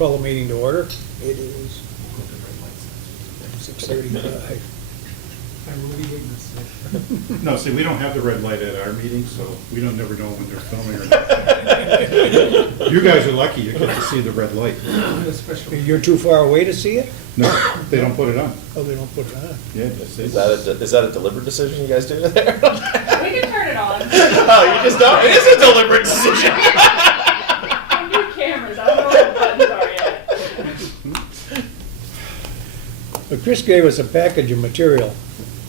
Call the meeting to order. It is 6:35. I will be waiting this. No, see, we don't have the red light at our meeting, so we don't never know when they're filming or not. You guys are lucky, you get to see the red light. Especially. You're too far away to see it? No, they don't put it on. Oh, they don't put it on. Yeah, just Is that a deliberate decision you guys do there? We can turn it on. Oh, you just don't? It is a deliberate decision. I need cameras. I don't know what the buttons are yet. But Chris gave us a package of material.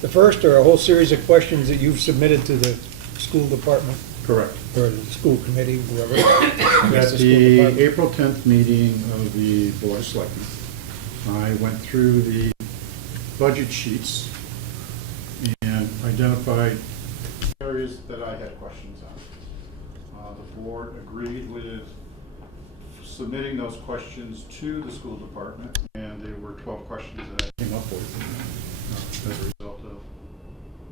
The first are a whole series of questions that you've submitted to the school department, Correct. or the school committee, whoever. At School the department. April 10th meeting of the Board of Selectmen, I went through the budget sheets and identified areas that I had questions on. The board agreed with submitting those questions to the school department, and there were 12 questions that I came up with as a result of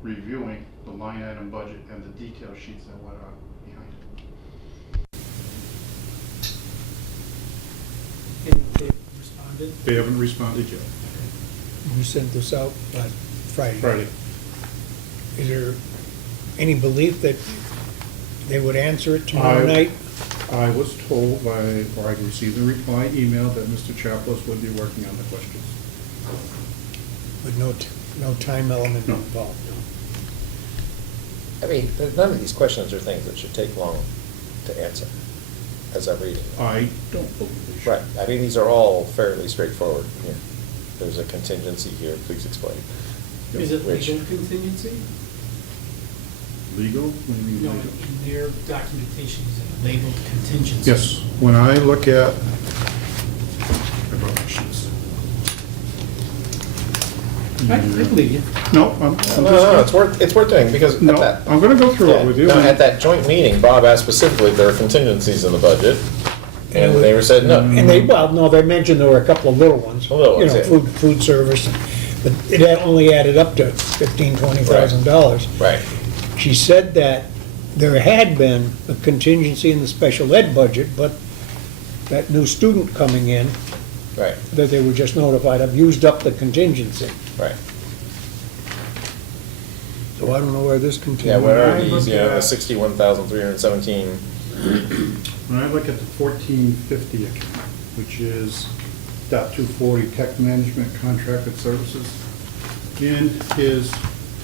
reviewing the line item budget and the detail sheets that went on behind it. And they responded? They haven't responded yet. You sent this out last Friday. Friday. Is there any belief that they would answer it tomorrow night? I was told by, or I received a reply email that Mr. Chaplus would be working on the questions. With no time element No. involved? I mean, none of these questions are things that should take long to answer, as I'm reading. I don't believe they should. Right, I mean, these are all fairly straightforward. Here, there's a contingency here, please explain. Is it Which- legal contingency? Legal? What do you mean No, legal? in their documentation, is it labeled contingency? Yes, when I look at, I brought my sheets. I believe you. No, I'm No, just, it's worth doing, because at no, that. I'm gonna go through it with you. No, at that joint meeting, Bob asked specifically if there are contingencies in the budget, and they were said no. And they, well, no, they mentioned there were a couple of little ones. Little ones, You know, yeah. food service, but it had only added up to $15,000-$20,000. Right, She said that there had been a contingency in the special ed budget, but that new student coming in, right, that they were just notified of, used up the contingency. right. So I don't know where this Yeah, continues. what are I these, look you know, the at- 61,317, When I look at the 1450 account, which is .240 tech management contracted services, in his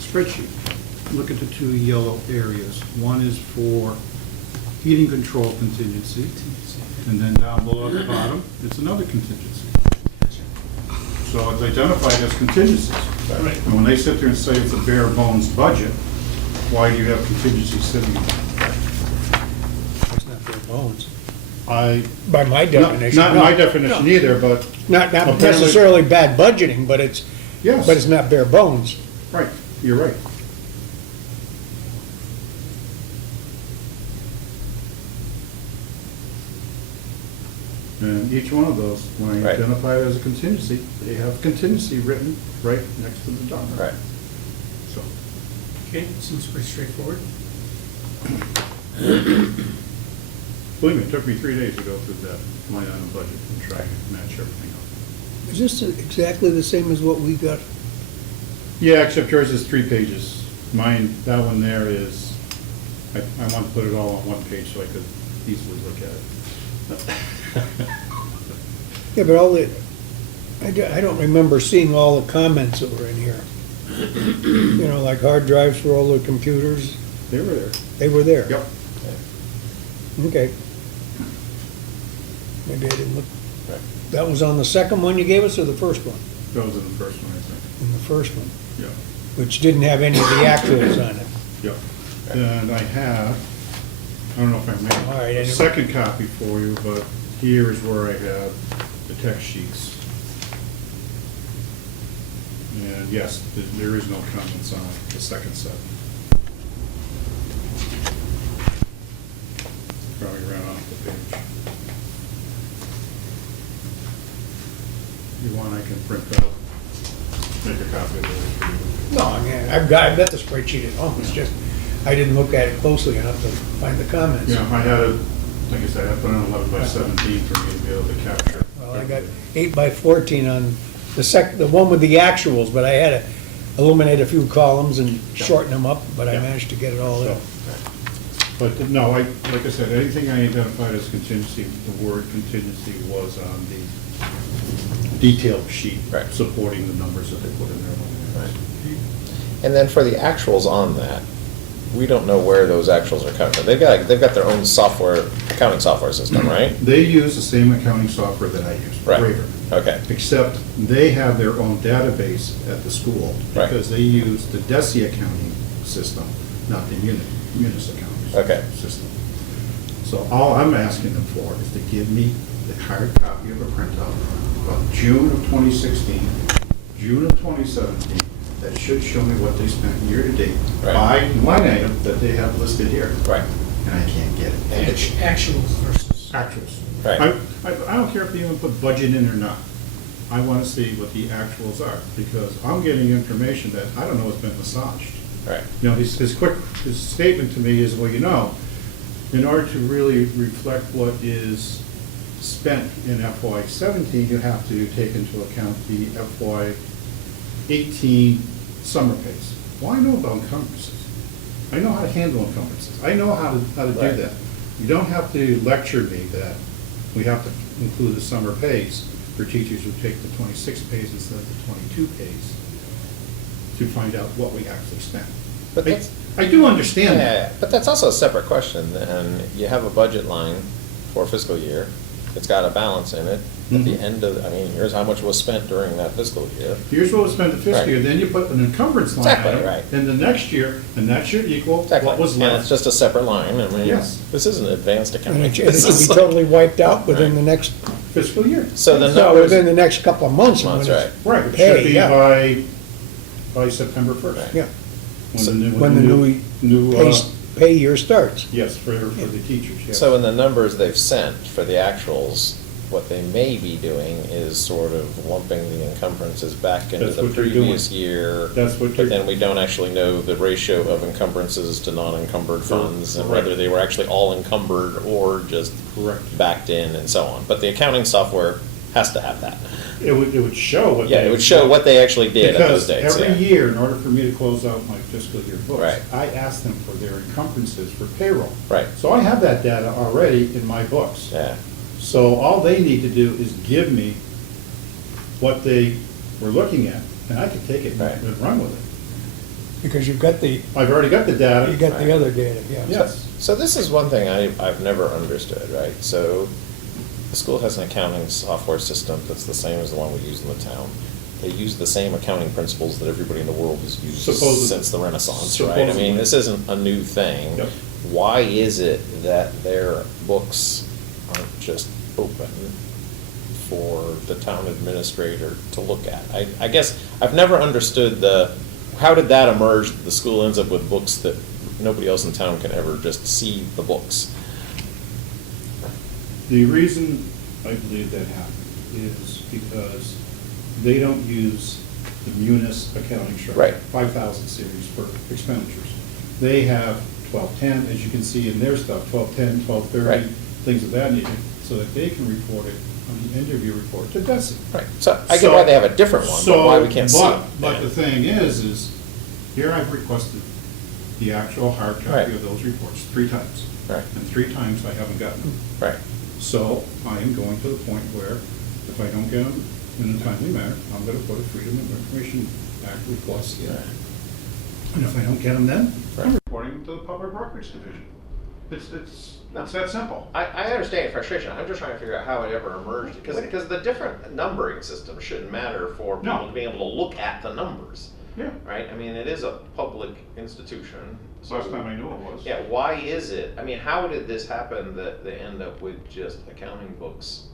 spreadsheet, look at the two yellow areas. One is for heating control contingency, and then down below at the bottom, it's another contingency. So it's identified as contingencies. Right. And when they sit there and say it's a bare bones budget, why do you have contingency sitting there? It's not bare bones. I, By my definition. not no. my definition No. either, but Not Apparently- necessarily bad budgeting, but it's yes, not bare bones. right, you're right. And each one of those, when I Right. identify it as a contingency, they have contingency written right next to the dollar. right. So, Okay, seems pretty straightforward. believe me, it took me 3 days to go through that line item budget and try and match everything up. Is this exactly the same as what we got? Yeah, except yours is 3 pages. Mine, that one there is, I want to put it all on one page so I could easily look at it. Yeah, but I don't remember seeing all the comments that were in here. You know, like hard drives for all the computers, They were there. they were there. Yep. Okay. Maybe I didn't look. Right. That was on the second one you gave us, or the first one? That was in the first one, I think. In the first one, Yeah. which didn't have any of the actuals on it. Yep. And I have, I don't know if I All right, made a anyway. second copy for you, but here is where I have the text sheets. And yes, there is no comments on the second set. Probably ran off the page. If you want, I can print out, make a copy of it. No, I mean, I've got the spreadsheet at home, it's just, I didn't look at it closely enough to find the comments. Yeah, I had it, like I said, I put it on 11 by 17 for me to be able to capture. Well, got 8x14 on the one with the actuals, but I had to eliminate a few columns and shorten them up, but I Yeah. managed to get it all in. So, but no, like I said, anything I identified as contingency, the word contingency was on the detailed sheet Right. supporting the numbers that they put in there. Right. And then for the actuals on that, we don't know where those actuals are coming from. They've got their own software, accounting software system, right? They use the same accounting software that I use, Right. Raver. Okay, Except they have their own database at the school Right. because they use the DESI accounting system, not the Munis accounting Okay. system. So all I'm asking them for is to give me the hard copy of a printout of June of 2016, June of 2017, that should show me what they spent year to date Right. by line item that they have listed here. right. And I can't get it. Actuals versus. Actuals. Right. I don't care if they even put budget in or not. I want to see what the actuals are, because I'm getting information that I don't know has been massaged. Right. You know, his statement to me is, well, you know, in order to really reflect what is spent in FY '17, you have to take into account the FY '18 summer pays. Well, I know about encumbrances. I know how to handle encumbrances. I know how to do Right. that. You don't have to lecture me that we have to include the summer pays for teachers who take the 26 pays instead of the 22 pays to find out what we actually spent. But that's- I do understand that. Yeah, but that's also a separate question, and you have a budget line for fiscal year, it's got a balance in it, at the Mhm. end of, I mean, here's how much was spent during that fiscal year. Here's what was spent the fiscal Right. year, then you put an encumbrance line Exactly, item right. in the next year, and that should equal Exactly, what was and it's left. just a separate line, I mean, Yes. this isn't advanced And accounting. it should This be is like- totally wiped out within the next, Fiscal year. So the no, numbers, within the next couple of months. when Months, it's right. Right, it should paid, be yeah. by September 1st. Right. Yeah, When the new, pay year starts. yes, for the teachers, yes. so in the numbers they've sent for the actuals, what they may be doing is sort of lumping the encumbrances back into That's the what they're previous doing. year. That's what But they're- then we don't actually know the ratio of encumbrances to non-encumbered funds, and Correct. whether they were actually all encumbered or just Correct. backed in and so on. But the accounting software has to have that. It would show what. Yeah, it would show what they actually did at those dates, Because every yeah. year, in order for me to close out my fiscal year books, Right. I ask them for their encumbrances for payroll. Right. So I have that data already in my books. Yeah, So all they need to do is give me what they were looking at, and I can take it Right. and run with it. Because you've got the, I've already got the data. you got the other data, yeah. Yes. so this is one thing I've never understood, right? So the school has an accounting software system that's the same as the one we use in the town. They use the same accounting principles that everybody in the world has used Supposedly. since the Renaissance, right? I Supposedly. mean, this isn't a new thing. Yep. Why is it that their books aren't just open for the town administrator to look at? I guess I've never understood how did that emerge, that the school ends up with books that nobody else in town can ever just see the books? The reason I believe that happened is because they don't use the Munis accounting structure. Right. 5,000 series for expenditures. They have 1210, as you can see in their stuff, 1210, 1230, Right. things of that nature, so that they can report it on the end of your report to DESI. Right, so I get why they have a different one, but why we can't see it. But the thing is here I've requested the actual hard Right. copy of those reports 3 times. Right. And 3 times I haven't gotten them. Right, So I am going to the point where if I don't get them in a timely manner, I'm gonna put a Freedom of Information Act request in. Right. And if I don't get them then, Right. I'm reporting them to the Public Records Division. It's that simple. I understand your frustration, I'm just trying to figure out how it ever emerged, because the different numbering system shouldn't matter for No. people to be able to look at the numbers, Yeah, right? I mean, it is a public institution. so- last time I knew it was. Yeah, why is it, I mean, how did this happen that they end up with just accounting books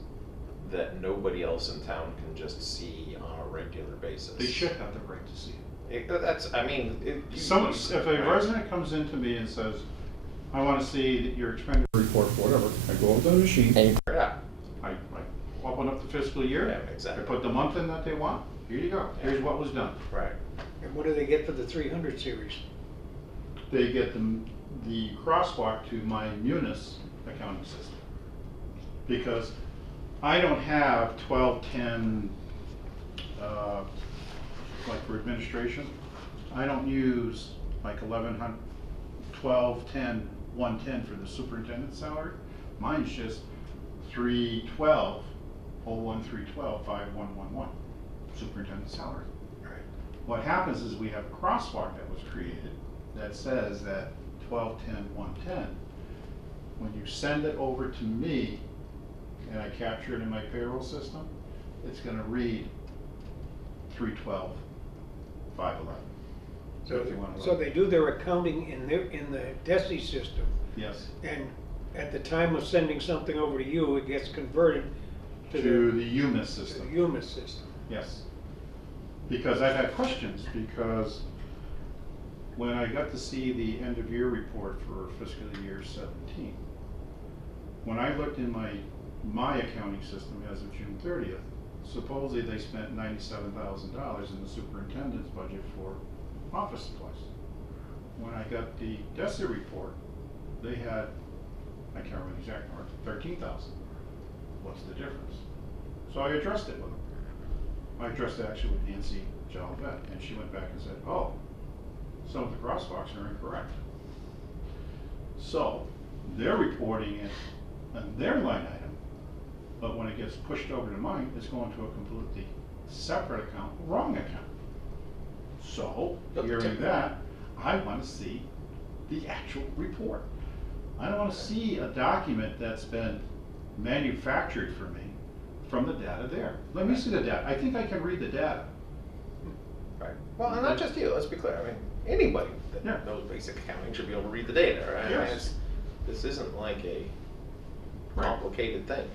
that nobody else in town can just see on a regular basis? They should have the right to see it. That's, I mean. If a resident comes in to me and says, I wanna see your expenditure report for whatever, I go over to the machine, And you figure it out. I open up the fiscal year. Yeah, exactly. I put the month in that they want, here you go, here's what was done. Right. And what do they get for the 300 series? They get the crosswalk to my Munis accounting system. Because I don't have 1210, like for administration. I don't use like 1100, 1210, 110 for the superintendent's salary. Mine's just 312, 01312, 5111, superintendent's salary. What happens is we have a crosswalk that was created that says that 1210, 110, when you send it over to me and I capture it in my payroll system, it's going to read 312, 511. So they do their accounting in the DESI system, Yes, and at the time of sending something over to you, it gets converted to to the the UMIS to the system. UMIS system. Yes. Because I've had questions, because when I got to see the end of year report for fiscal year 17, when I looked in my accounting system as of June 30th, supposedly they spent $97,000 in the superintendent's budget for office supplies. When I got the DESI report, they had, I can't remember the exact number, 13,000. What's the difference? So I addressed it with them. I addressed it actually with Nancy Jolivet, and she went back and said, oh, some of the crosswalks are incorrect. So they're reporting it on their line item, but when it gets pushed over to mine, it's going to a completely separate account, wrong account. So, hearing that, I want to see the actual report. I don't want to see a document that's been manufactured for me from the data there. Let me see the data. I think I can read the data. Right. Well, and not just you, let's be clear. I mean, anybody that Yeah. knows basic accounting should be able to read the data, right? I mean, Yes. this isn't like a Right. complicated thing.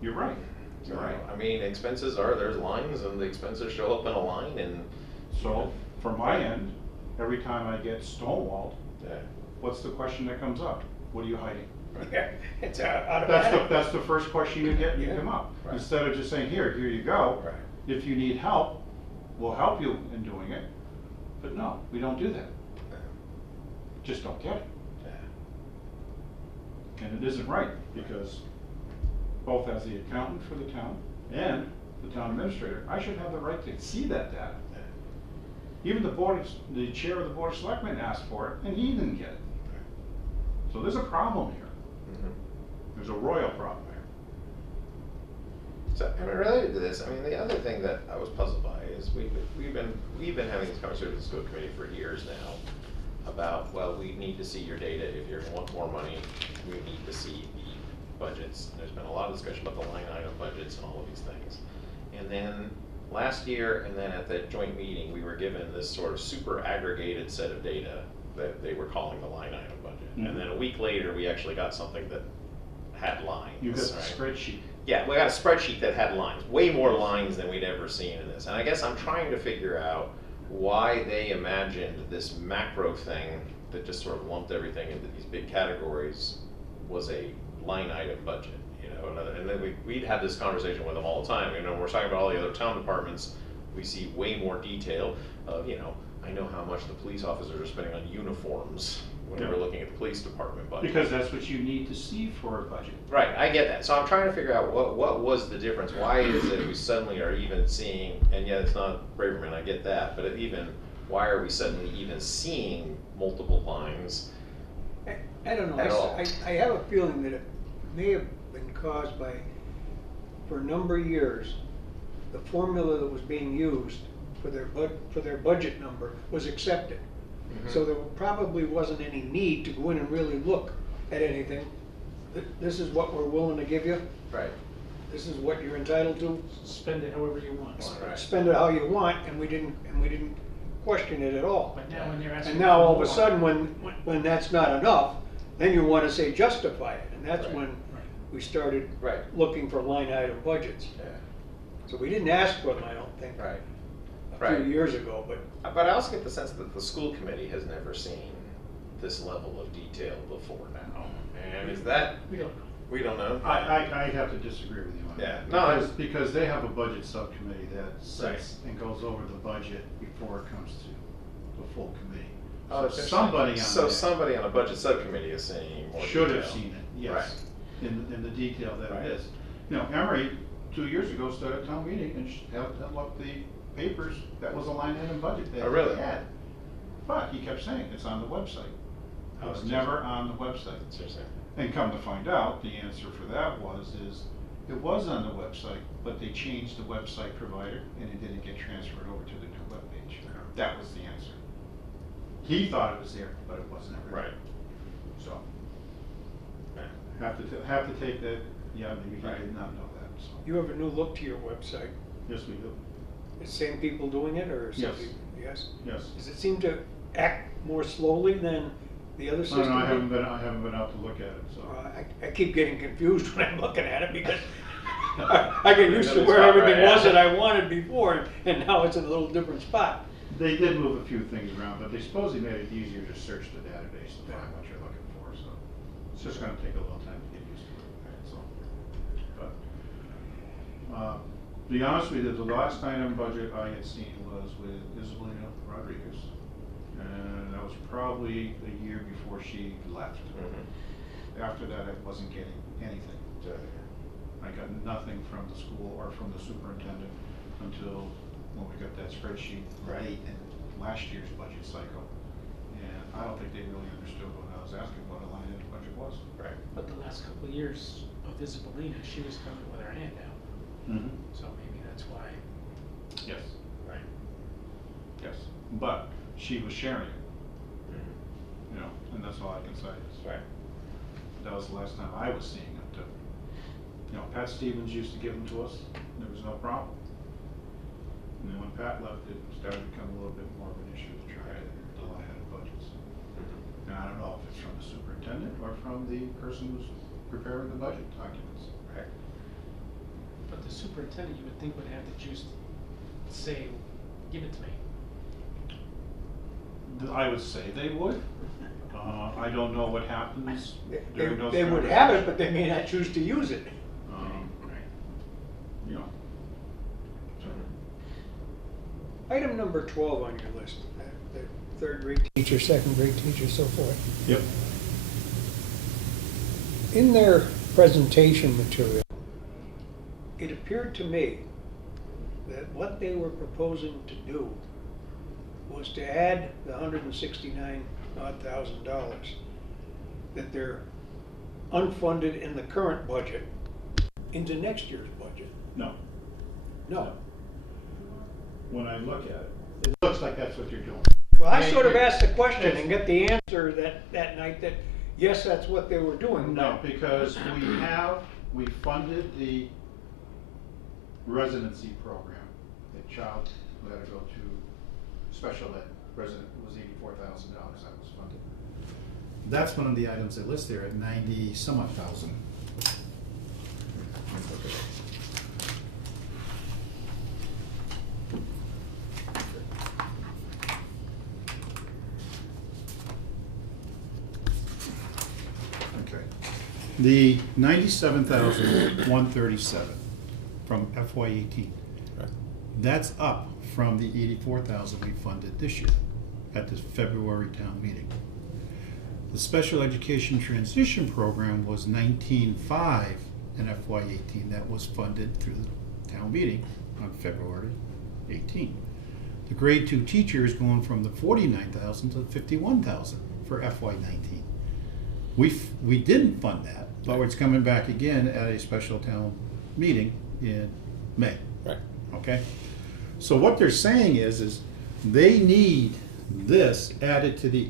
You're right. You You're know, right. I mean, expenses there's lines and the expenses show up in a line and, So, from my end, every time I get stonewalled, yeah. what's the question that comes up? What are you hiding? Yeah, it's automatic. That's the first question you get, and you come up. Right. Instead of just saying, here you go. Right. If you need help, we'll help you in doing it. But no, we don't do that. Just don't get it. Yeah. And it isn't right, because both as the accountant for the town and the town administrator, I should have the right to see that data. Even the chair of the board of selectmen asked for it, and he didn't get it. So there's a problem here. Mhm. There's a royal problem here. So, I mean, related to this, I mean, the other thing that I was puzzled by is we've been having this conversation with the school committee for years now about, well, we need to see your data. If you want more money, we need to see the budgets. And there's been a lot of discussion about the line item budgets and all of these things. And then last year, and then at the joint meeting, we were given this sort of super aggregated set of data that they were calling the line item budget. Mhm. And then a week later, we actually got something that had lines. You got the right? spreadsheet. Yeah, we got a spreadsheet that had lines, way more lines than we'd ever seen in this. And I guess I'm trying to figure out why they imagined this macro thing that just sort of lumped everything into these big categories was a line item budget, you know? And then we'd had this conversation with them all the time. You know, when we're talking about all the other town departments, we see way more detail of, you know, I know how much the police officers are spending on uniforms when Yeah. we're looking at the police department budget. Because that's what you need to see for a budget. Right, I get that. So I'm trying to figure out what was the difference? Why is it we suddenly are even seeing, and yet it's not Braverman, I get that, but why are we suddenly even seeing multiple lines? I don't know, At all. I have a feeling that it may have been caused by, for a number of years, the formula that was being used for their budget number was accepted. Mhm. So there probably wasn't any need to go in and really look at anything. This is what we're willing to give you, Right. this is what you're entitled to, Spend it however you want. Right. spend it how you want, and we didn't question it at all. But now when they're asking. And now all of for a more- sudden, when that's not enough, then you want to say justify it, and that's Right. when Right. we started Right. looking for line item budgets. Yeah. So we didn't ask for them, I don't think, Right. a Right. few years ago, but But I also get the sense that the school committee has never seen this level of detail before now. And is that, We don't know. we don't know? I have to disagree with you on Yeah. that. No, Because they have a budget subcommittee that sits and goes over the budget before it comes to the full committee. Oh, So that's somebody on So that somebody on a budget subcommittee is seeing more should have detail. seen it, yes, in the detail that Right. it is. You know, Emery, 2 years ago, stood at town meeting and held up the papers, that was a line item budget that Oh, really? he had. But he kept saying, it's on the website. Oh, It's interesting. never on the website. And come to find out, the answer for that is it was on the website, but they changed the website provider and it didn't get transferred over to the new webpage. That was the answer. He thought it was there, but it wasn't ever there. Right. So, have to take that, yeah, maybe he Right. did not know that, so. You have a new look to your website. Yes, we do. Is the same people doing it, or some Yes. people? Yes? Yes. Does it seem to act more slowly than the other No, system? no, I did? haven't been out to look at it, so. I keep getting confused when I'm looking at it because I get used to Another where spot, everything right, was yeah. that I wanted before, and now it's in a little different spot. They did move a few things around, but they supposedly made it easier to search the database to find what you're looking for, so. It's just gonna take a little time to get used to it, so. But, to be honest with you, the last item budget I had seen was with Isabelina Rodriguez. And that was probably a year before she left. After that, I wasn't getting anything. I got nothing from the school or from the superintendent until when we got that spreadsheet Right. late in last year's budget cycle. And I don't think they really understood when I was asking what a line item budget was. Right. But the last couple of years of Isabelina, she was coming with her hand out, Mm-hmm. so maybe that's why. Yes, Right. yes. But she was sharing it, you know, and that's all I can say is. Right. That was the last time I was seeing them too. You know, Pat Stevens used to give them to us, there was no problem. And then when Pat left, it started to become a little bit more of an issue to try to line item budgets. And I don't know if it's from the superintendent or from the person who's preparing the budget documents. Right. But the superintendent, you would think, would have the juice to say, give it to me. I would say they would. I don't know what happens during those They would have it, but they may not choose to use it. Right. You know. Item number 12 on your list, the third grade teacher, second grade teacher, so forth. Yep. In their presentation material, it appeared to me that what they were proposing to do was to add the $169,000 that they're unfunded in the current budget into next year's budget. No. No. When I look at it, it looks like that's what you're doing. Well, I sort of asked the question and got the answer that night that, yes, that's what they were doing. No, because we funded the residency program. The child who had to go to special ed resident was $84,000 that was funded. That's one of the items they list there at 90 some odd thousand. Okay. The 97,137 from FY18. Right. That's up from the 84,000 we funded this year at the February town meeting. The special education transition program was 19.5 in FY18. That was funded through the town meeting on February 18. The grade 2 teacher is going from the 49,000 to 51,000 for FY19. We didn't fund that, but it's coming back again at a special town meeting in May. Right. Okay? So what they're saying is they need this added to the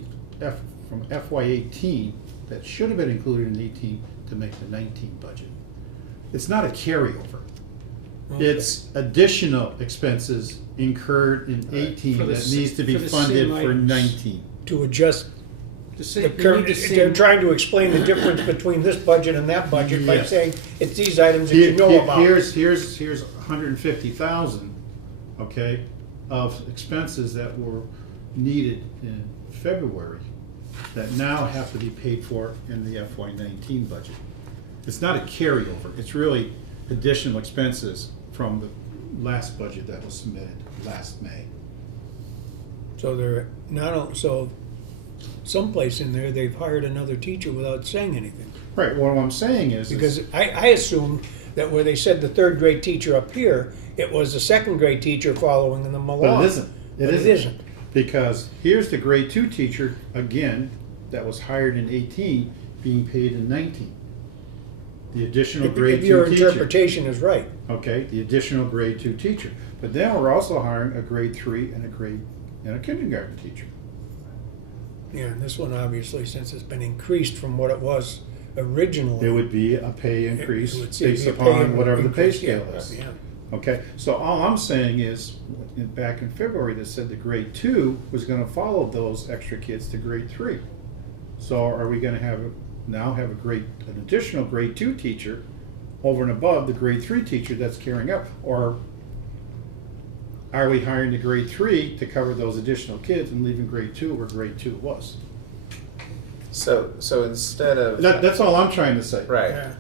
from FY18 that should have been included in 18 to make the 19 budget. It's not a carryover. Okay. It's additional expenses incurred in 18 For the that s- needs to be for the funded same for items. 19. To adjust The the same, current, they're trying to explain the difference between this budget and that budget by Yes. saying it's these items that you know about. Here's 150,000, okay, of expenses that were needed in February that now have to be paid for in the FY19 budget. It's not a carryover, it's really additional expenses from the last budget that was submitted last May. So they're not, so someplace in there, they've hired another teacher without saying anything. Right, what I'm saying is. Because I assume that where they said the third grade teacher up here, it was the second grade teacher following them along. But it isn't. But it isn't. Because here's the grade 2 teacher, again, that was hired in 18, being paid in 19. The additional grade 2 If your teacher. interpretation is right. Okay, the additional grade 2 teacher. But then we're also hiring a grade 3 and a kindergarten teacher. Yeah, and this one obviously, since it's been increased from what it was originally. There would be a pay increase it would based be a pay upon whatever the pay increase, scale yeah, is. yeah. Okay, so all I'm saying is, back in February, they said the grade 2 was gonna follow those extra kids to grade 3. So are we gonna now have an additional grade 2 teacher over and above the grade 3 teacher that's carrying up? Or are we hiring the grade 3 to cover those additional kids and leaving grade 2 where grade 2 was? So instead of. That's all I'm trying to say. Right. Yeah.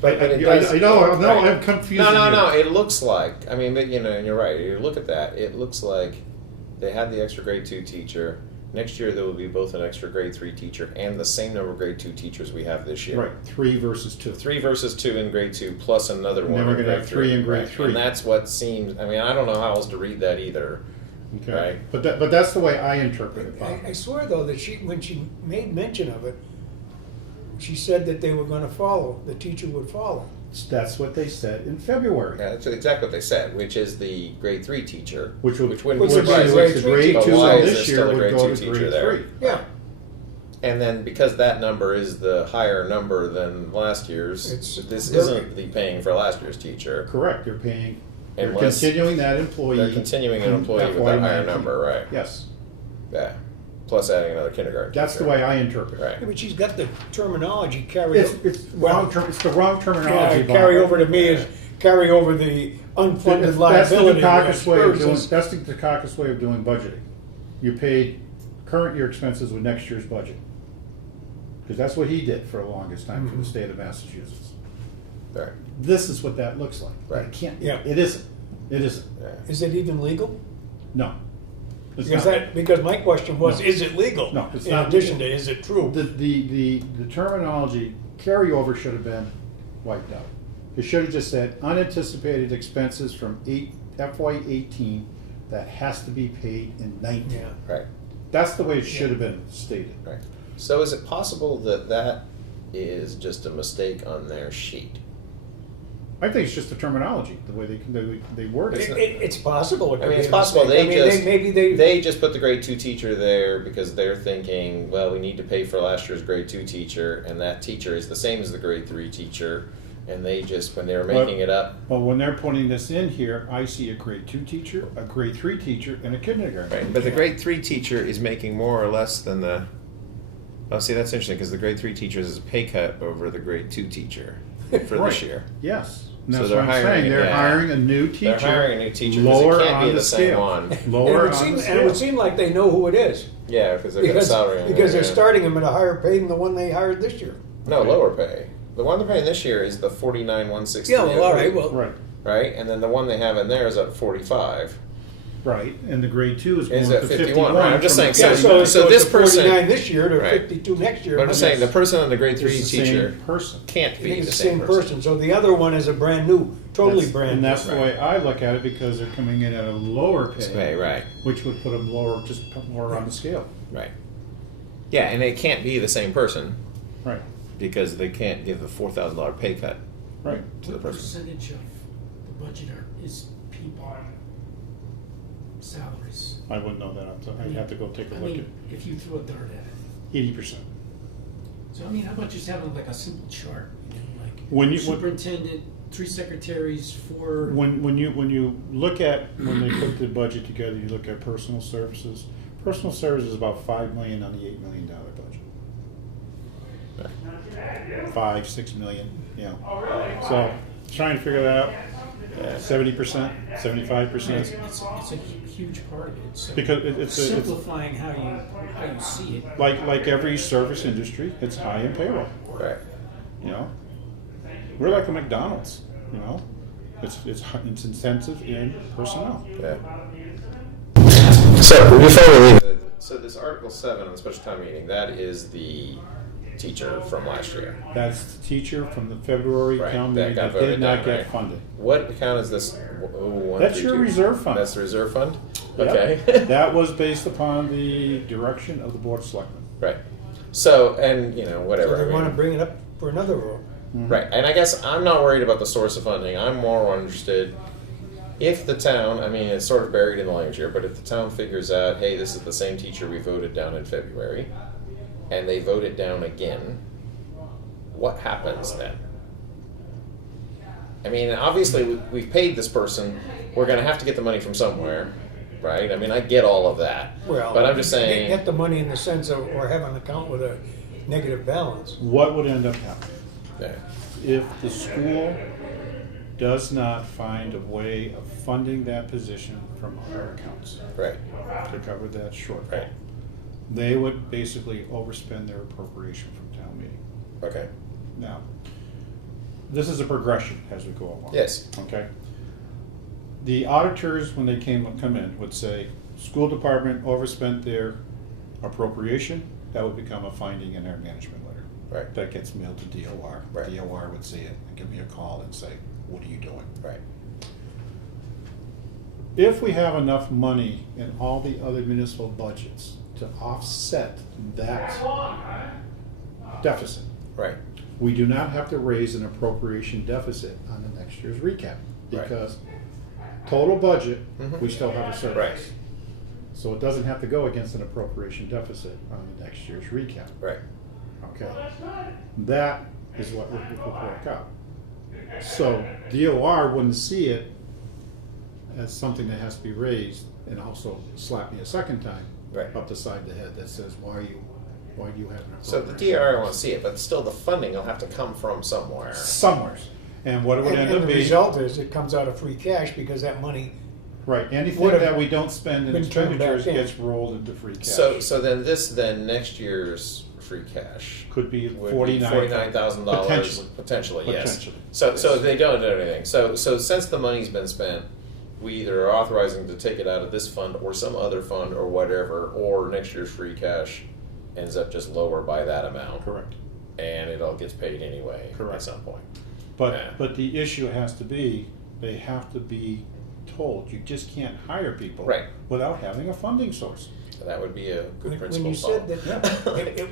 But it does. I know, right. I'm confused. No. It looks like, I mean, but, you know, and you're right. You look at that. It looks like they had the extra grade 2 teacher. Next year there will be both an extra grade 3 teacher and the same number of grade 2 teachers we have this year. Right, 3 versus 2. 3 versus 2 in grade 2 plus another And one. then we're in gonna grade have 3 in grade Right. 3. And that's what seems. I mean, I don't know how else to read that either. Okay, Right. but that's the way I interpret it, Bob. I swear though that when she made mention of it, she said that they were gonna follow, the teacher would follow. That's what they said in February. Yeah, that's exactly what they said, which is the grade 3 teacher, Which would wouldn't which be would be surprising. grade the three grade teacher. 2 Why of is there this still year a would grade go 2 to teacher grade there? 3. Yeah, And then because that number is the higher number than last year's, It's this perfect. isn't the paying for last year's teacher. Correct, you're paying, you're Unless continuing that employee. They're continuing an in employee with that higher FY19. number, right? Yes, Yeah. Plus adding another kindergarten that's the teacher. way I interpret it. Right. Yeah, but she's got the terminology carried. It's the wrong terminology, Bob. Carry over to me is carry over the unfunded That's the liability. Dukakis way of doing, versus- that's the Dukakis way of doing budgeting. You paid current year expenses with next year's budget. Because that's what he did for the longest time for the state of Massachusetts. Right. This is what that looks like. But Right. it can't, Yeah. it isn't. It isn't. Yeah. Is it even legal? No. It's Because not. because my question was, No. is it legal? No, it's In not addition to, legal. is it true? The terminology carryover should have been wiped out. It should have just said unanticipated expenses from FY18 that has to be paid in 19. Yeah. Right. That's the way it should have been stated. Right. So is it possible that that is just a mistake on their sheet? I think it's just the terminology, the way they word it. It's possible. It I could mean, be it's a possible mistake. they I mean, just maybe they just put the grade 2 teacher there because they're thinking, well, we need to pay for last year's grade 2 teacher, and that teacher is the same as the grade 3 teacher, and they just when they were making it up. Well, when they're putting this in here, I see a grade 2 teacher, a grade 3 teacher, and a kindergarten. Right. But the grade 3 teacher is making more or less than the. Oh, see, that's interesting because the grade 3 teacher is a pay cut over the grade 2 teacher for Right. this year. Yes. And So that's they're what I'm hiring- saying. They're yeah. hiring a new teacher. They're hiring a new teacher because lower it can't on be the same scale. one. Lower on the and it scale. would seem like they know who it is. Yeah, because they've got a Because, salary. on because there, they're yeah. starting them at a higher pay than the one they hired this year. No, Okay. lower pay. The one they're paying this year is the 49,160. Yeah, well, all right, well, Right, Right, and then the one they have in there is at 45. right. And the grade 2 is going Is to at 51, 51. right? I'm just from saying, the yeah, 49. so this it's a 49 person- this year to Right. 52 next year. But I'm just saying, the person on the grade 3 It's the same teacher person. can't I be think the it's same person. So the other one is a brand new, totally That's- brand And new. that's the way I look at it because they're coming in at a lower pay. Okay, right, Which would put them lower, just put more on the scale. right. Yeah, and it can't be the same person Right, because they can't give a $4,000 pay cut right. to the What person. percentage of the budget is people salaries? I wouldn't know that. I'd have to go take a I look at mean, if you threw a dart at it. 80%. So I mean, how about just having like a simple chart, you know, like When you- superintendent, 3 secretaries, 4. When you look at, when they put the budget together, you look at personal services. Personal services is about $5 million on the $8 million budget. 5, 6 million, you know. So trying to figure that out. 70%, 75%. It's a huge part of it. So Because it's simplifying how you see it. like every service industry, it's high in payroll. Right. You know, we're like a McDonald's. You know, it's intensive in personnel. Yeah. So before we leave, so this Article 7 on the special town meeting, that is the teacher from last year. That's the teacher from the February Right, town that meeting got that did voted not down, get right? funded. What account is this? That's your reserve fund. That's the reserve fund? Yep. Okay. That was based upon the direction of the Board of Selectmen. Right. So, and, you know, whatever. So I they wanna mean, bring it up for another vote. right. And I guess I'm not worried about the source of funding. I'm more interested if the town, I mean, it's sort of buried in the language here, but if the town figures out, hey, this is the same teacher we voted down in February, and they vote it down again, what happens then? I mean, obviously, we've paid this person. We're going to have to get the money from somewhere, right? I mean, I get all of that. Well, but I'm just saying. Get the money in the sense of, or have an account with a negative balance. What would end up happening? Yeah. If the school does not find a way of funding that position from other accounts Right. to cover that shortfall, Right. they would basically overspend their appropriation from town meeting. Okay. Now, this is a progression as we go along. Yes. Okay? The auditors, when they come in, would say, school department overspent their appropriation. That would become a finding in our management letter. Right. That gets mailed to DOR. Right. DOR would see it and give me a call and say, what are you doing? Right. If we have enough money in all the other municipal budgets to offset that deficit, Right. we do not have to raise an appropriation deficit on the next year's recap. Right. Because total budget, Mhm. we still have a surplus. Right. So it doesn't have to go against an appropriation deficit on the next year's recap. Right. Okay. That is what would work out. So DOR wouldn't see it as something that has to be raised and also slap me a second time Right. up the side of the head that says, why do you have an So the appropriation? DRI won't see it, but still the funding will have to come from somewhere. Somewhere. And what it would end And up the being, result is it comes out of free cash because that money, right, anything would have that we don't spend in been turned back expenditures in. gets rolled into free cash. So then next year's free cash Could be would be $49,000. potentially, yes. Potentially. So if they don't do anything. So since the money's been spent, we either are authorizing to take it out of this fund or some other fund or whatever, or next year's free cash ends up just lower by that amount. Correct. And it all gets paid anyway at Correct. some point. But, Yeah. but the issue has to be, they have to be told, you just can't hire people Right. without having a funding source. And that would be a good when principle. you said to follow. that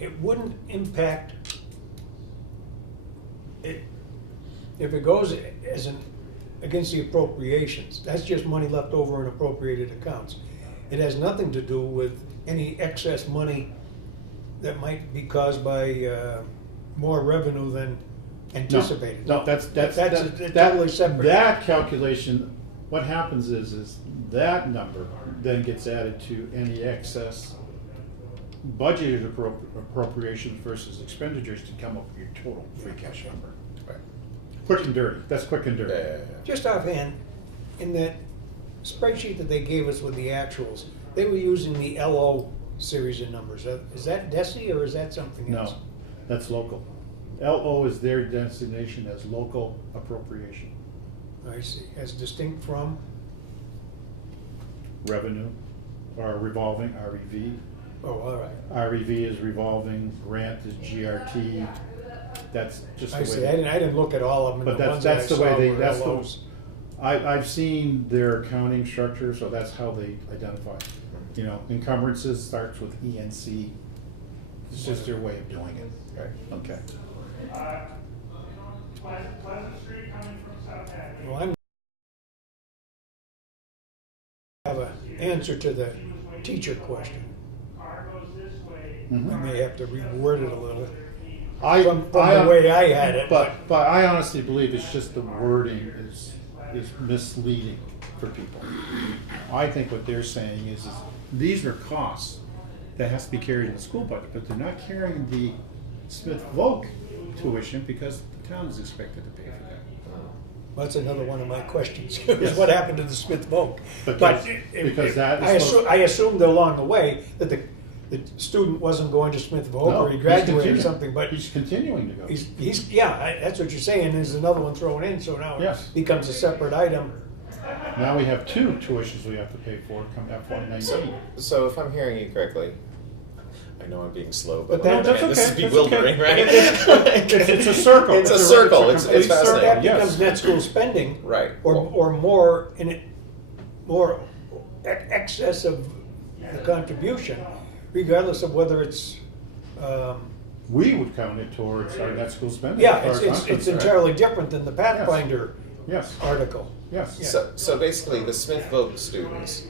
it wouldn't impact, if it goes as an, against the appropriations, that's just money left over in appropriated accounts. It has nothing to do with any excess money that might be caused by more revenue than anticipated. No, that's totally separate. That calculation, what happens is that number then gets added to any excess budgeted appropriations versus expenditures to come up with your total free cash number. Right. Quick and dirty, that's quick and dirty. Yeah. Just offhand, in that spreadsheet that they gave us with the actuals, they were using the LO series of numbers. Is that DESI or is that something else? No, that's local. LO is their designation as local appropriation. I see, as distinct from, Revenue, or revolving, REV. oh, all right. REV is revolving, grant is GRT. That's just the I way. see, I didn't look at all of them, But the ones that's that I the way saw they, were that's the, LOs. I've seen their accounting structure, so that's how they identify. You know, encumbrances starts with ENC. It's just their way of doing it. Right. Okay. Pleasant Street coming from South Hadley. Well, I have an answer to the teacher question. Car goes this way. I Mhm. may have to reword it a little From from the way I had it. But I honestly believe it's just the wording is misleading for people. I think what they're saying is these are costs that has to be carried in the school budget, but they're not carrying the Smith Voc tuition because the town is expected to pay for that. That's another one of my questions, is Yes. what happened to the Smith Voc? Because that is I assumed along the way that the student wasn't going to Smith Voc No, or he he's graduated or continuing. something, but He's continuing to go. that's what you're saying, there's another one thrown in, so now Yes. it becomes a separate item. Now we have two tuitions we have to pay for come FY19. So if I'm hearing you correctly, I know I'm being slow, But but that's man, this is okay, that's bewildering, okay. right? It's a circle. It's a circle. It's complete So fascinating. that Yes. becomes net school spending. Right. Or more in it, more excess of the contribution, regardless of whether it's, We would count it towards our net school spending. yeah, as far as I'm it's concerned. entirely different than the Pathfinder Yes, article. yes. Yeah. So basically, the Smith Voc students,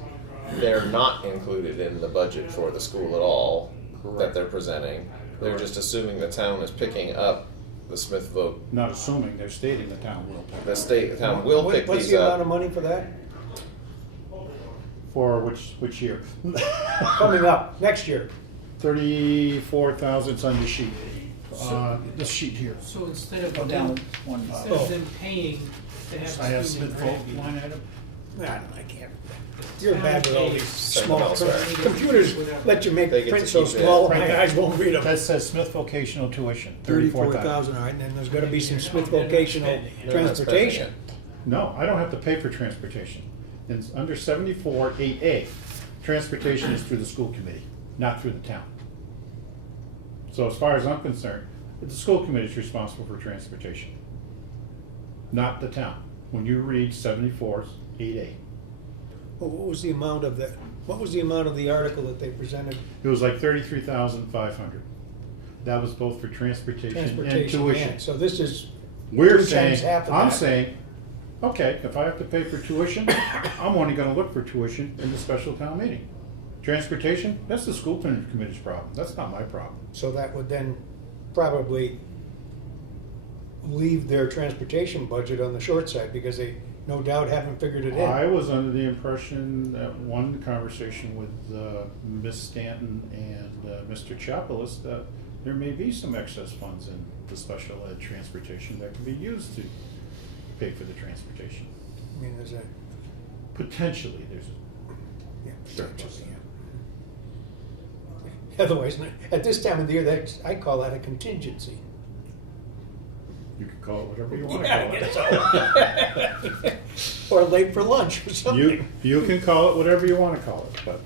they're not included in the budget for the school at all that they're presenting. They're just assuming the town is picking up the Smith Voc. Not assuming, they're stating the town will pay. The town will What- pick What's these the amount up. of money for that? For which year? Coming up, next year. 34,000, it's on your sheet. This sheet here. So instead of Go them, down one. instead of them paying to have I have a student Smith in Folk Granby, line item. I can't. You're bad with all these small, Something else, right. computers let you make They get print to so keep it. small, Right. my eyes won't read them. That says Smith Vocational Tuition, 34,000, all right, and then there's gotta be some Smith vocational They're not spending transportation. No, I don't have to pay for transportation. It's under 74-8A, transportation is through the school committee, not through the town. So as far as I'm concerned, the school committee is responsible for transportation, not the town. When you read 74-8A, What was the amount of that, what was the amount of the article that they presented? it was like 33,500. That was both for transportation and Transportation, tuition. yeah, so this is We're 2 saying, times half of I'm that. saying, okay, if I have to pay for tuition, I'm only gonna look for tuition in the special town meeting. Transportation, that's the school committee's problem, that's not my problem. So that would then probably leave their transportation budget on the short side, because they no doubt haven't figured it I in. was under the impression that one conversation with Ms. Stanton and Mr. Chapelis, that there may be some excess funds in the special ed transportation that can be used to pay for the transportation. I mean, there's a, Potentially, there's yeah, Sure. potentially, yeah. Otherwise, at this time of the year, that's, I call that a contingency. you can call it whatever you wanna Yeah, call I it. guess so. Or late for lunch or something. You can call it whatever you wanna call it, but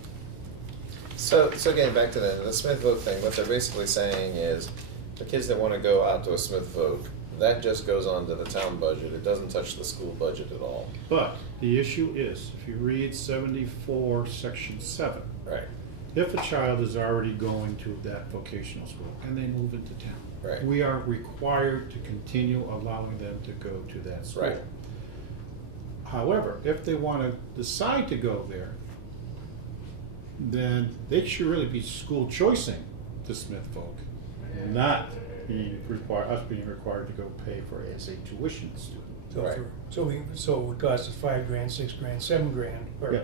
So getting back to the Smith Voc thing, what they're basically saying is the kids that want to go out to a Smith Voc, that just goes on to the town budget. It doesn't touch the school budget at all. But the issue is, if you read 74, section 7, Right. if a child is already going to that vocational school and they move into town, Right. we are required to continue allowing them to go to that school. Right. However, if they want to decide to go there, then they should really be school choicing the Smith Folk, not being required, us being required to go pay for as a tuition student. So Right. so it would cost us $5,000, $6,000, $7,000, or, Yeah.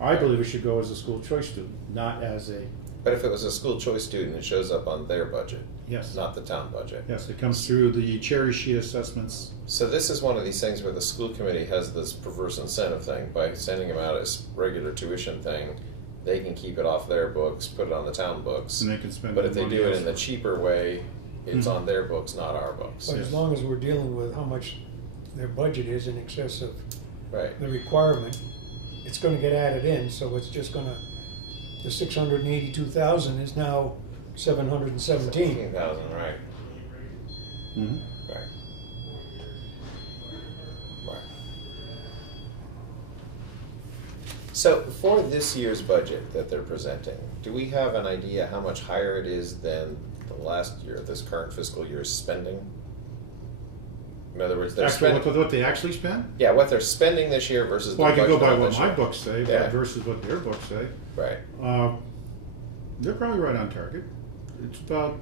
I believe it should go as a school choice student, not as a, But if it was a school choice student, it shows up on their budget, yes. not the town budget. Yes, it comes through the cherry sheet assessments. So this is one of these things where the school committee has this perverse incentive thing. By sending them out as regular tuition thing, they can keep it off their books, put it on the town books. And they can spend But if their they money do it in the elsewhere. cheaper way, it's Mhm. on their books, not our books. but as long as we're dealing with how much their budget is in excess of Right. the requirement, it's gonna get added in, so it's just gonna, the 682,000 is now 717. 17,000, right. Mhm. Right. Right. So for this year's budget that they're presenting, do we have an idea how much higher it is than the last year, this current fiscal year's spending? In other words, they're Actually, spending, what they actually spend? yeah, what they're spending this year versus the Well, I budget can go by of what this my year. books say Yeah. versus what their books say. Right. They're probably right on target. It's about,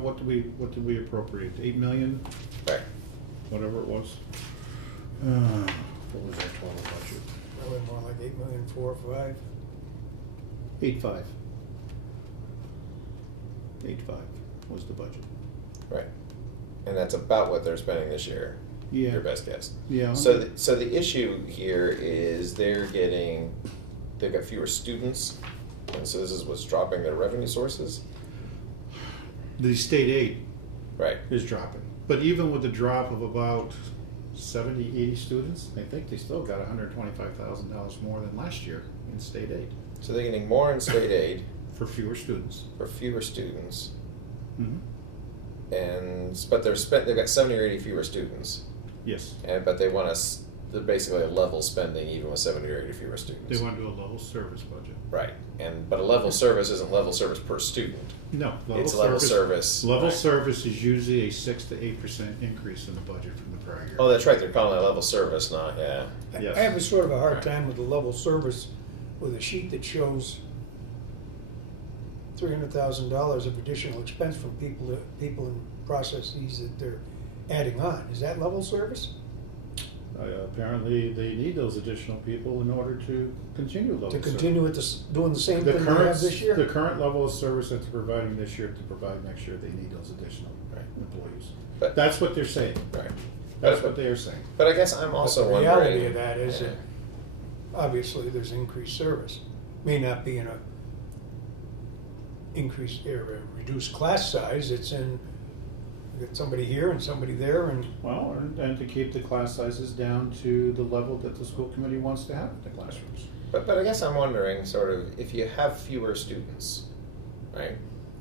what did we appropriate, 8 million, Right. whatever it was? What was our total budget? Probably more like 8,000,004 or 5. 8.5. 8.5 was the budget. Right. And that's about what they're spending this year. Yeah. Your best guess. Yeah. So the issue here is they've got fewer students, and so this is what's dropping their revenue sources. The state aid Right. is dropping. But even with the drop of about 70, 80 students, I think they still got $125,000 more than last year in state aid. So they're getting more in state aid, For fewer students. for fewer students, Mhm. but they've got 70 or 80 fewer students, Yes. but they want us, they're basically a level spending even with 70 or 80 fewer students. They want to do a level service budget. Right, but a level service isn't level service per student. No. It's level service. Level right. service is usually a 6 to 8% increase in the budget from the prior year. Oh, that's right, they're calling it level service, not, yeah. Yes. I have a sort of a hard Right. time with the level service, with a sheet that shows $300,000 of additional expense from people and processes that they're adding on. Is that level service? Apparently, they need those additional people in order to continue level To service. continue with doing the same The thing they have current, this year? the current level of service that they're providing this year to provide next year, they need those additional Right. employees. But- That's what they're saying. Right. That's But- what they are saying. But I guess I'm But also the wondering. reality of that is yeah. that obviously there's increased service. May not be in a increased or a reduced class size, it's in, you got somebody here and somebody there and Well, and to keep the class sizes down to the level that the school committee wants to have in the classrooms. But I guess I'm wondering, sort of, if you have fewer students, right?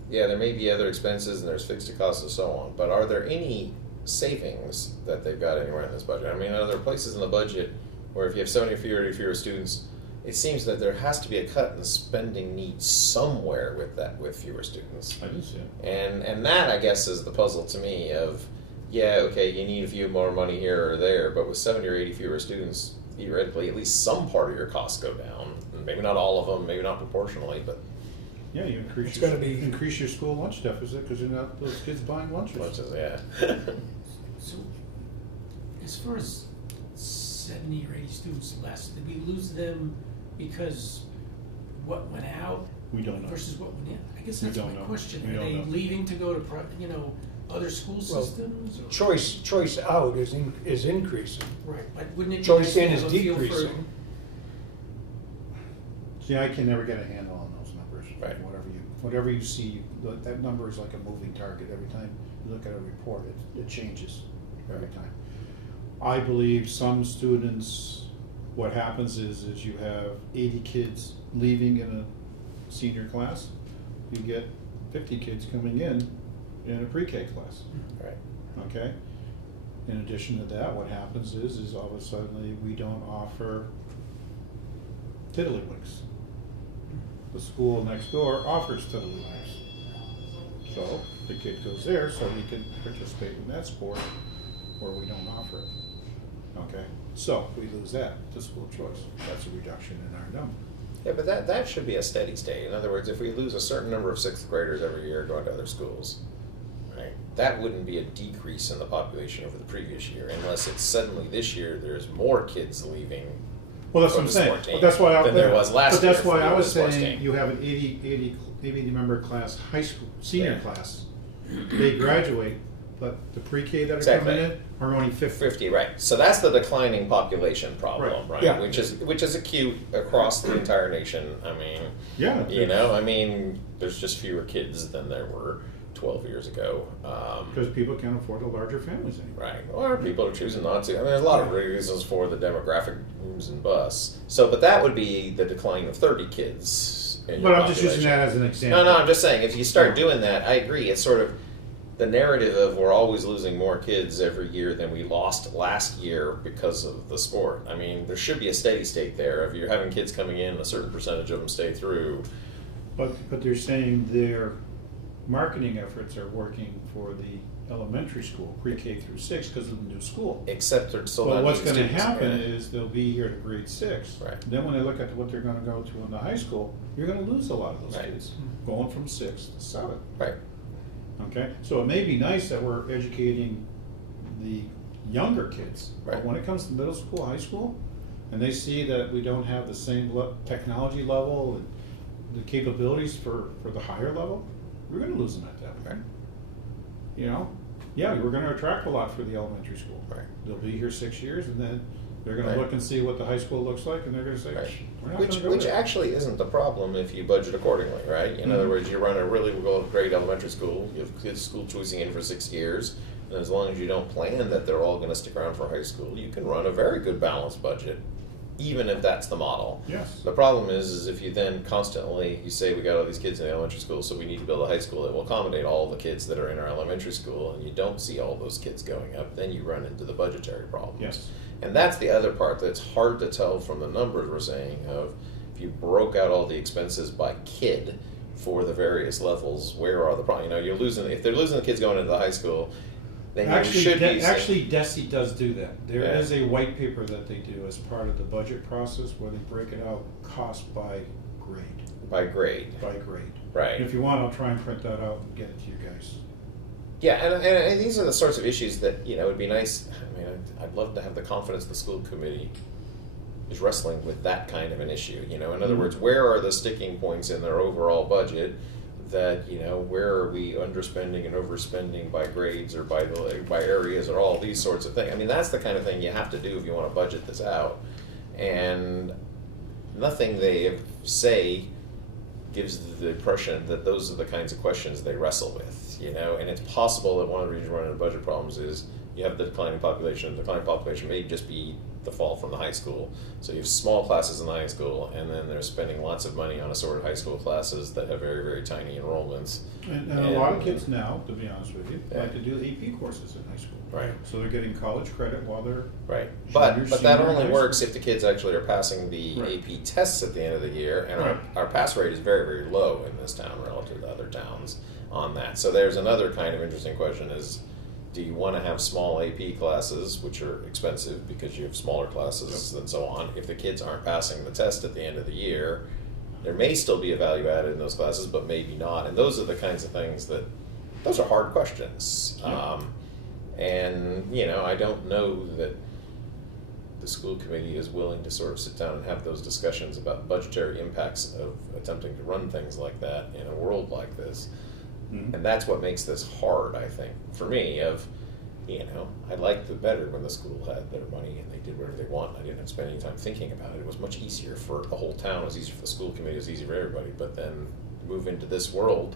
Yeah, there may be other expenses and there's fixed costs and so on, but are there any savings that they've got anywhere in this budget? I mean, are there places in the budget where if you have 70 or fewer students, it seems that there has to be a cut in spending needs somewhere with fewer students. I didn't see it. And that, I guess, is the puzzle to me of, yeah, okay, you need a few more money here or there, but with 70 or 80 fewer students, theoretically, at least some part of your costs go down. Maybe not all of them, maybe not proportionally, but Yeah, you It's gonna be- increase your school lunch deficit because you're not those kids buying lunches. much as, yeah. So, as far as 70 or 80 students less, did we lose them because what went out We don't know. versus what went in? I guess We that's don't my know. question. We Are don't they know. leaving to go to, other school Well, systems? or- choice out is increasing. Right, but wouldn't it be Choice nice to in is have a feel for- decreasing. See, I can never get a handle on those numbers. Right. Whatever you see, that number is like a moving target. Every time you look at a report, it changes every time. I believe some students, what happens is you have 80 kids leaving in a senior class. You get 50 kids coming in a pre-K class, Right. okay? In addition to that, what happens is all of a sudden we don't offer tiddlywinks. The school next door offers tiddlywinks. So the kid goes there so he can participate in that sport where we don't offer it. Okay, so we lose that to school choice. That's a reduction in our number. Yeah, but that should be a steady state. In other words, if we lose a certain number of sixth graders every year going to other schools, right, that wouldn't be a decrease in the population over the previous year, unless it's suddenly this year there's more kids leaving. Well, that's for what I'm the saying. sport team But that's why than there was last But that's year why for I the was sports saying team. you have an 80 member class, high school, senior Yeah. class. They graduate, but the pre-K that are Exactly. coming in are only 50. 50, right. So that's the declining population problem, Right. right? Yeah. Which is acute across the entire nation. I mean, Yeah. you know, I mean, there's just fewer kids than there were 12 years ago. Because people can't afford the larger families anymore. Right. Or people are choosing not to. I mean, there's a lot of reasons for the demographic booms and busts. So, but that would be the decline of 30 kids. In your But I'm just using population. that as an example. No, I'm just saying, if you start doing that, I agree. It's sort of the narrative of we're always losing more kids every year than we lost last year because of the sport. I mean, there should be a steady state there. If you're having kids coming in, a certain percentage of them stay through. But they're saying their marketing efforts are working for the elementary school, pre-K through 6, because of the new school. Except they're still Well, not what's getting going to students. happen Yeah. is they'll be here to grade 6. Right. Then when they look at what they're going to go to in the high school, you're going to lose a lot of those Right. kids, going from 6 to 7. Right. Okay, so it may be nice that we're educating the younger kids, but Right. when it comes to middle school, high school, and they see that we don't have the same technology level and the capabilities for the higher level, we're going to lose them at that point. Right. You know, yeah, we're going to attract a lot for the elementary school. Right. They'll be here 6 years, and then they're going Right. to look and see what the high school looks like, and they're going to say, Right. we're not Which going to go there. actually isn't the problem if you budget accordingly, right? In other Mhm. words, you run a really great elementary school, you have kids school choosing in for 6 years, and as long as you don't plan that they're all going to stick around for high school, you can run a very good balanced budget even if that's the model. Yes. The problem is if you then constantly, you say we got all these kids in elementary school, so we need to build a high school that will accommodate all the kids that are in our elementary school, and you don't see all those kids going up, then you run into the budgetary problems. Yes. And that's the other part that's hard to tell from the numbers we're saying of, if you broke out all the expenses by kid for the various levels, where are the problems? You know, you're losing, if they're losing the kids going into the high school, then you should be. Actually, DESI does do that. There Yeah. is a white paper that they do as part of the budget process where they break it out cost by grade. By grade, By grade. right. And if you want, I'll try and print that out and get it to you guys. Yeah, and these are the sorts of issues that, you know, it'd be nice, I mean, I'd love to have the confidence the school committee is wrestling with that kind of an issue, you know, in other words, where are the sticking points in their overall budget that, you know, where are we underspending and overspending by grades or by areas or all these sorts of things. I mean, that's the kind of thing you have to do if you want to budget this out. And nothing they say gives the impression that those are the kinds of questions they wrestle with, you know, and it's possible that one of the reasons we're running into budget problems is you have the declining population. The declining population may just be the fall from the high school. So you have small classes in the high school, and then they're spending lots of money on assorted high school classes that have very, very tiny enrollments. And a lot of kids now, to be honest with you, like to do AP courses in high school. Right. So they're getting college credit while they're Right, Junior, but that senior only high works school. if the kids actually are passing the Right. AP tests at the end of the year, and Right. our pass rate is very, very low in this town relative to other towns on that. So there's another kind of interesting question is, do you want to have small AP classes, which are expensive because you have smaller classes and so on? If the kids aren't passing the test at the end of the year, there may still be a value added in those classes, but maybe not. And those are the kinds of things those are hard questions. Yeah. And, you know, I don't know that the school committee is willing to sort of sit down and have those discussions about budgetary impacts of attempting to run things like that in a world like this. Mhm. And that's what makes this hard, I think, for me, of, you know, I liked it better when the school had their money and they did whatever they want. I didn't have to spend any time thinking about it. It was much easier for the whole town. It was easier for the school committee. It was easier for everybody. But then move into this world,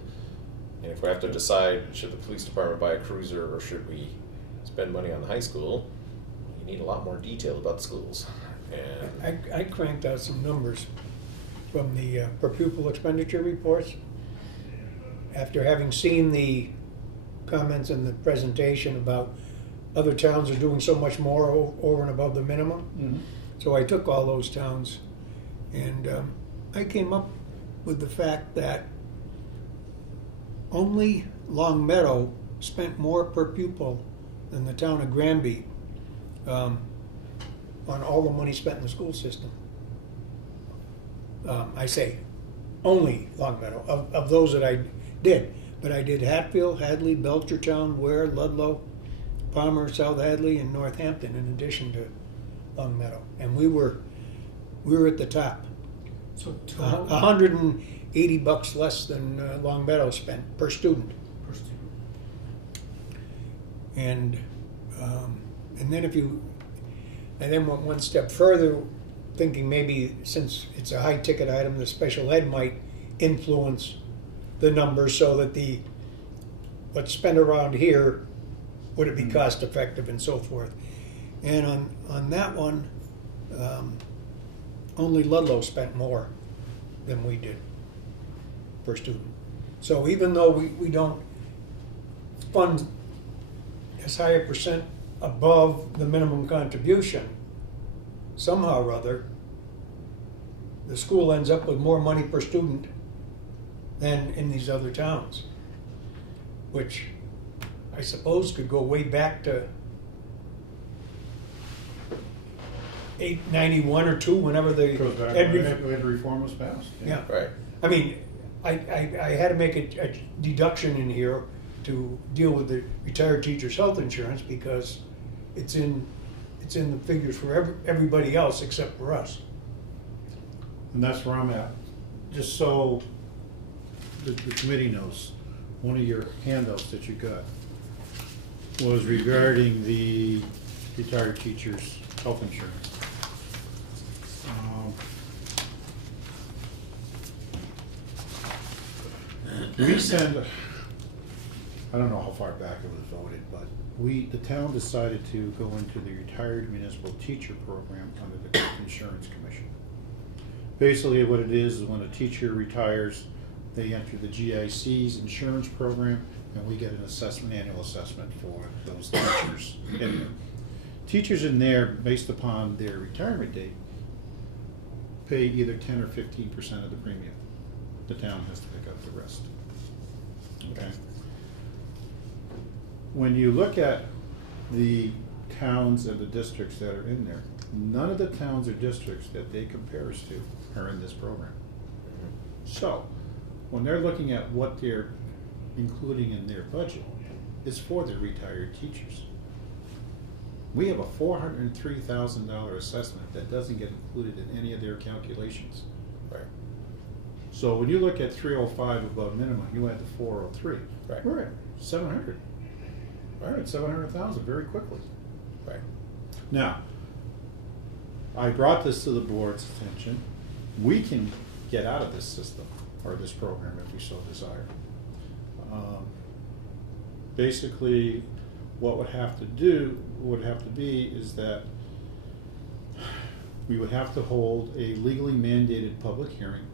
and if we have to decide, should the police department buy a cruiser or should we spend money on the high school, you need a lot more detail about the schools. And I cranked out some numbers from the per pupil expenditure reports. After having seen the comments in the presentation about other towns are doing so much more over and above the minimum. Mhm. So I took all those towns and I came up with the fact that only Long Meadow spent more per pupil than the town of Granby on all the money spent in the school system. I say only Long Meadow, of those that I did. But I did Hatfield, Hadley, Belchertown, Ware, Ludlow, Palmer, South Hadley, and Northampton in addition to Long Meadow. And we were at the top. So total $180 less than Long Meadow spent per student. per student. And then went one step further, thinking maybe since it's a high ticket item, the special ed might influence the numbers so that what's spent around here, would it be cost effective and so forth. And on that one, only Ludlow spent more than we did per student. So even though we don't fund as high a percent above the minimum contribution, somehow or other, the school ends up with more money per student than in these other towns, which I suppose could go way back to 891 or 2, whenever the Goes back ed when ref- ed reform was passed. yeah. right. I mean, I had to make a deduction in here to deal with the retired teacher's health insurance because it's in the figures for everybody else except for us. And that's where I'm at. Just so the committee knows, one of your handouts that you got was regarding the retired teachers' health insurance. We send I don't know how far back it was voted, but the town decided to go into the retired municipal teacher program under the Group Insurance Commission. Basically, what it is when a teacher retires, they enter the GIC's insurance program, and we get an annual assessment for those teachers in there. Teachers in there, based upon their retirement date, pay either 10 or 15% of the premium. The town has to pick up the rest. Okay. When you look at the towns and the districts that are in there, none of the towns or districts that they compare us to are in this program. So, when they're looking at what they're including in their budget, it's for their retired teachers. We have a $403,000 assessment that doesn't get included in any of their calculations. Right. So when you look at 305 above minimum, you add the 403. Right. We're at 700. We're at 700,000 very quickly. Right. Now, I brought this to the board's attention. We can get out of this system or this program if we so desire. Basically, what would have to be is that we would have to hold a legally mandated public hearing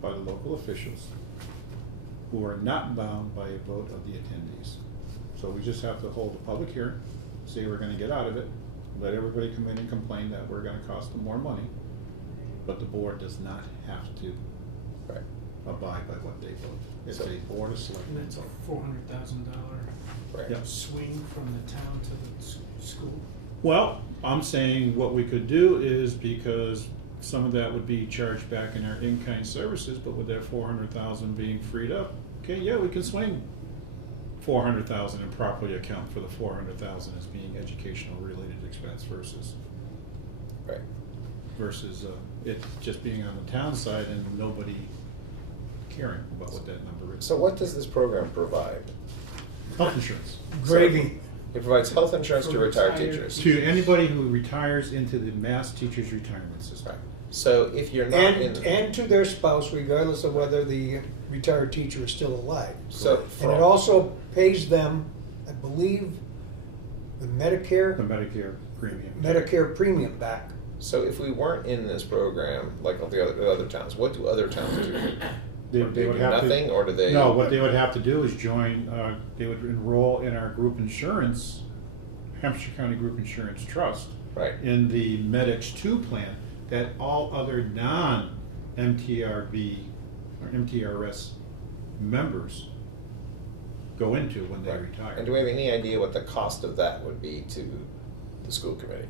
by the local officials who are not bound by a vote of the attendees. So we just have to hold a public hearing, say we're gonna get out of it, let everybody come in and complain that we're gonna cost them more money, but the board does not have to Right. abide by what they vote. It's So- a board of And selectmen that's a vote. $400,000 Right. Yep. swing from the town to the school. Well, I'm saying what we could do is, because some of that would be charged back in our in-kind services, but with that 400,000 being freed up, okay, yeah, we can swing 400,000 and properly account for the 400,000 as being educational related expense versus Right. it just being on the town side and nobody caring about what that number is. So what does this program provide? Health insurance. Gravy. It provides health insurance to For retired retired teachers. To anybody who retires into the Mass Teachers Retirement System. Right. So if you're not in. And to their spouse, regardless of whether the retired teacher is still alive. So And it also pays them, I believe, the The Medicare Medicare premium. premium back. So if we weren't in this program, like all the other towns, what do other towns do? Or they do nothing, or do they? No, what they would have to do is join, they would enroll in our group insurance, Hampshire County Group Insurance Trust, Right. in the Medix 2 plan that all other non-MTRB or MTRS members go into when they Right. retire. And do we have any idea what the cost of that would be to the school committee?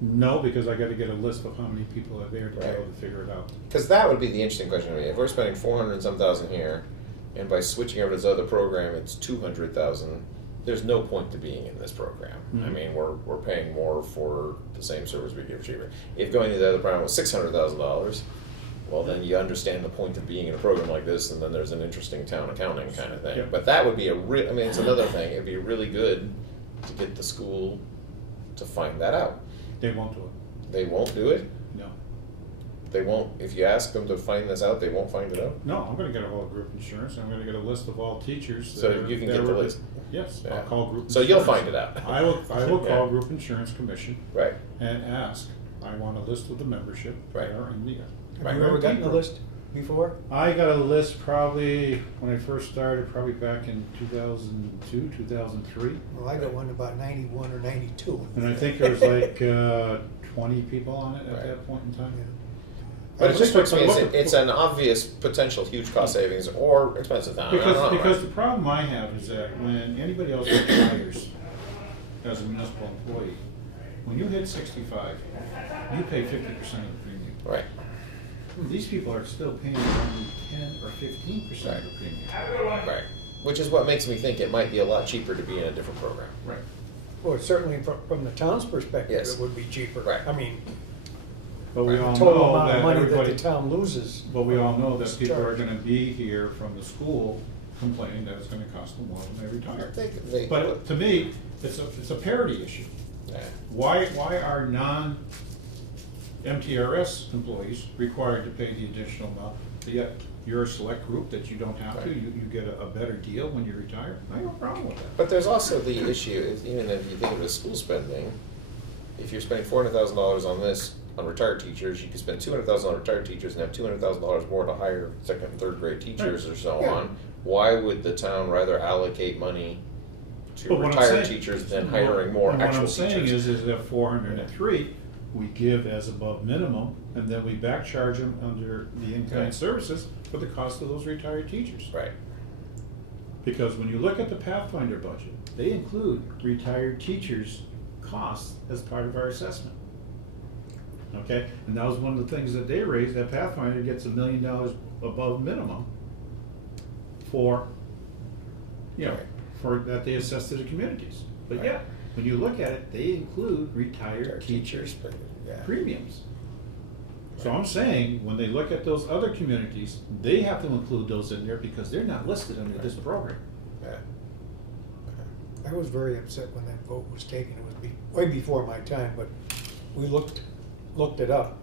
No, because I gotta get a list of how many people are there to be Right. able to figure it out. Because that would be the interesting question to me. If we're spending 400 and some thousand here, and by switching over to this other program, it's 200,000. There's no point to being in this program. I Mhm. mean, we're paying more for the same service we give cheaper. If going to the other program was $600,000, well, then you understand the point of being in a program like this, and then there's an interesting town accounting kind of thing. Yep. But that would be I mean, it's another thing. It'd be really good to get the school to find that out. They won't do it. They won't do it. No. They won't. If you ask them to find this out, they won't find it out. No, I'm gonna get a whole group insurance, I'm gonna get a list of all teachers. So that are- you can that get the were- list. Yes, Yeah. I'll call group insurance. So you'll find it out. I will Yeah. call Group Insurance Commission Right. and ask, I want a list of the membership Right. that are in the. Have you ever gotten a list before? I got a list probably, when I first started, probably back in 2002, 2003. Well, I got one about 91 or 92. And I think there was like 20 people on it at Right. that point in time. Yeah. But it just strikes me as Look- it's an obvious potential huge cost savings or expensive town. I don't know, Because right? the problem I have is that when anybody else retires as a municipal employee, when you hit 65, you pay 50% of the premium. Right. These people are still paying only 10 or 15% of the premium. Right. Which is what makes me think it might be a lot cheaper to be in a different program. Right. Well, certainly from the town's perspective, Yes. it would be cheaper. Right. I mean, But we the all total know amount that of money that everybody, the town loses. but we all know that is people are charged. gonna be here from the school complaining that it's gonna cost them more when they I retire. think they. But to me, it's a parity issue. Yeah. Why are MTRS employees required to pay the additional amount, but yet you're a select group that you don't have to, Right. you get a better deal when you retire. I have no problem with that. But there's also the issue, is even if you think of it as school spending, if you're spending $400,000 on this, on retired teachers, you could spend $200,000 on retired teachers and have $200,000 more to hire second and third grade teachers or so Yeah. on. Why would the town rather allocate money to But what I'm retired saying- teachers than hiring more And actual what I'm saying teachers? is that 403, we give as above minimum, and then we back charge them under the in-kind Right. services for the cost of those retired teachers. Right, Because when you look at the Pathfinder budget, they include retired teachers' costs as part of our assessment. Okay, and that was one of the things that they raised, that Pathfinder gets $1 million above minimum for, you know, Right. for, that they assess to the communities. But Right. yeah, when you look at it, they include retired retired teachers' but, yeah. premiums. So I'm saying, when they look at those other communities, they have to include those in there because they're not listed under this program. Yeah. I was very upset when that vote was taken. It was way before my time, but we looked it up.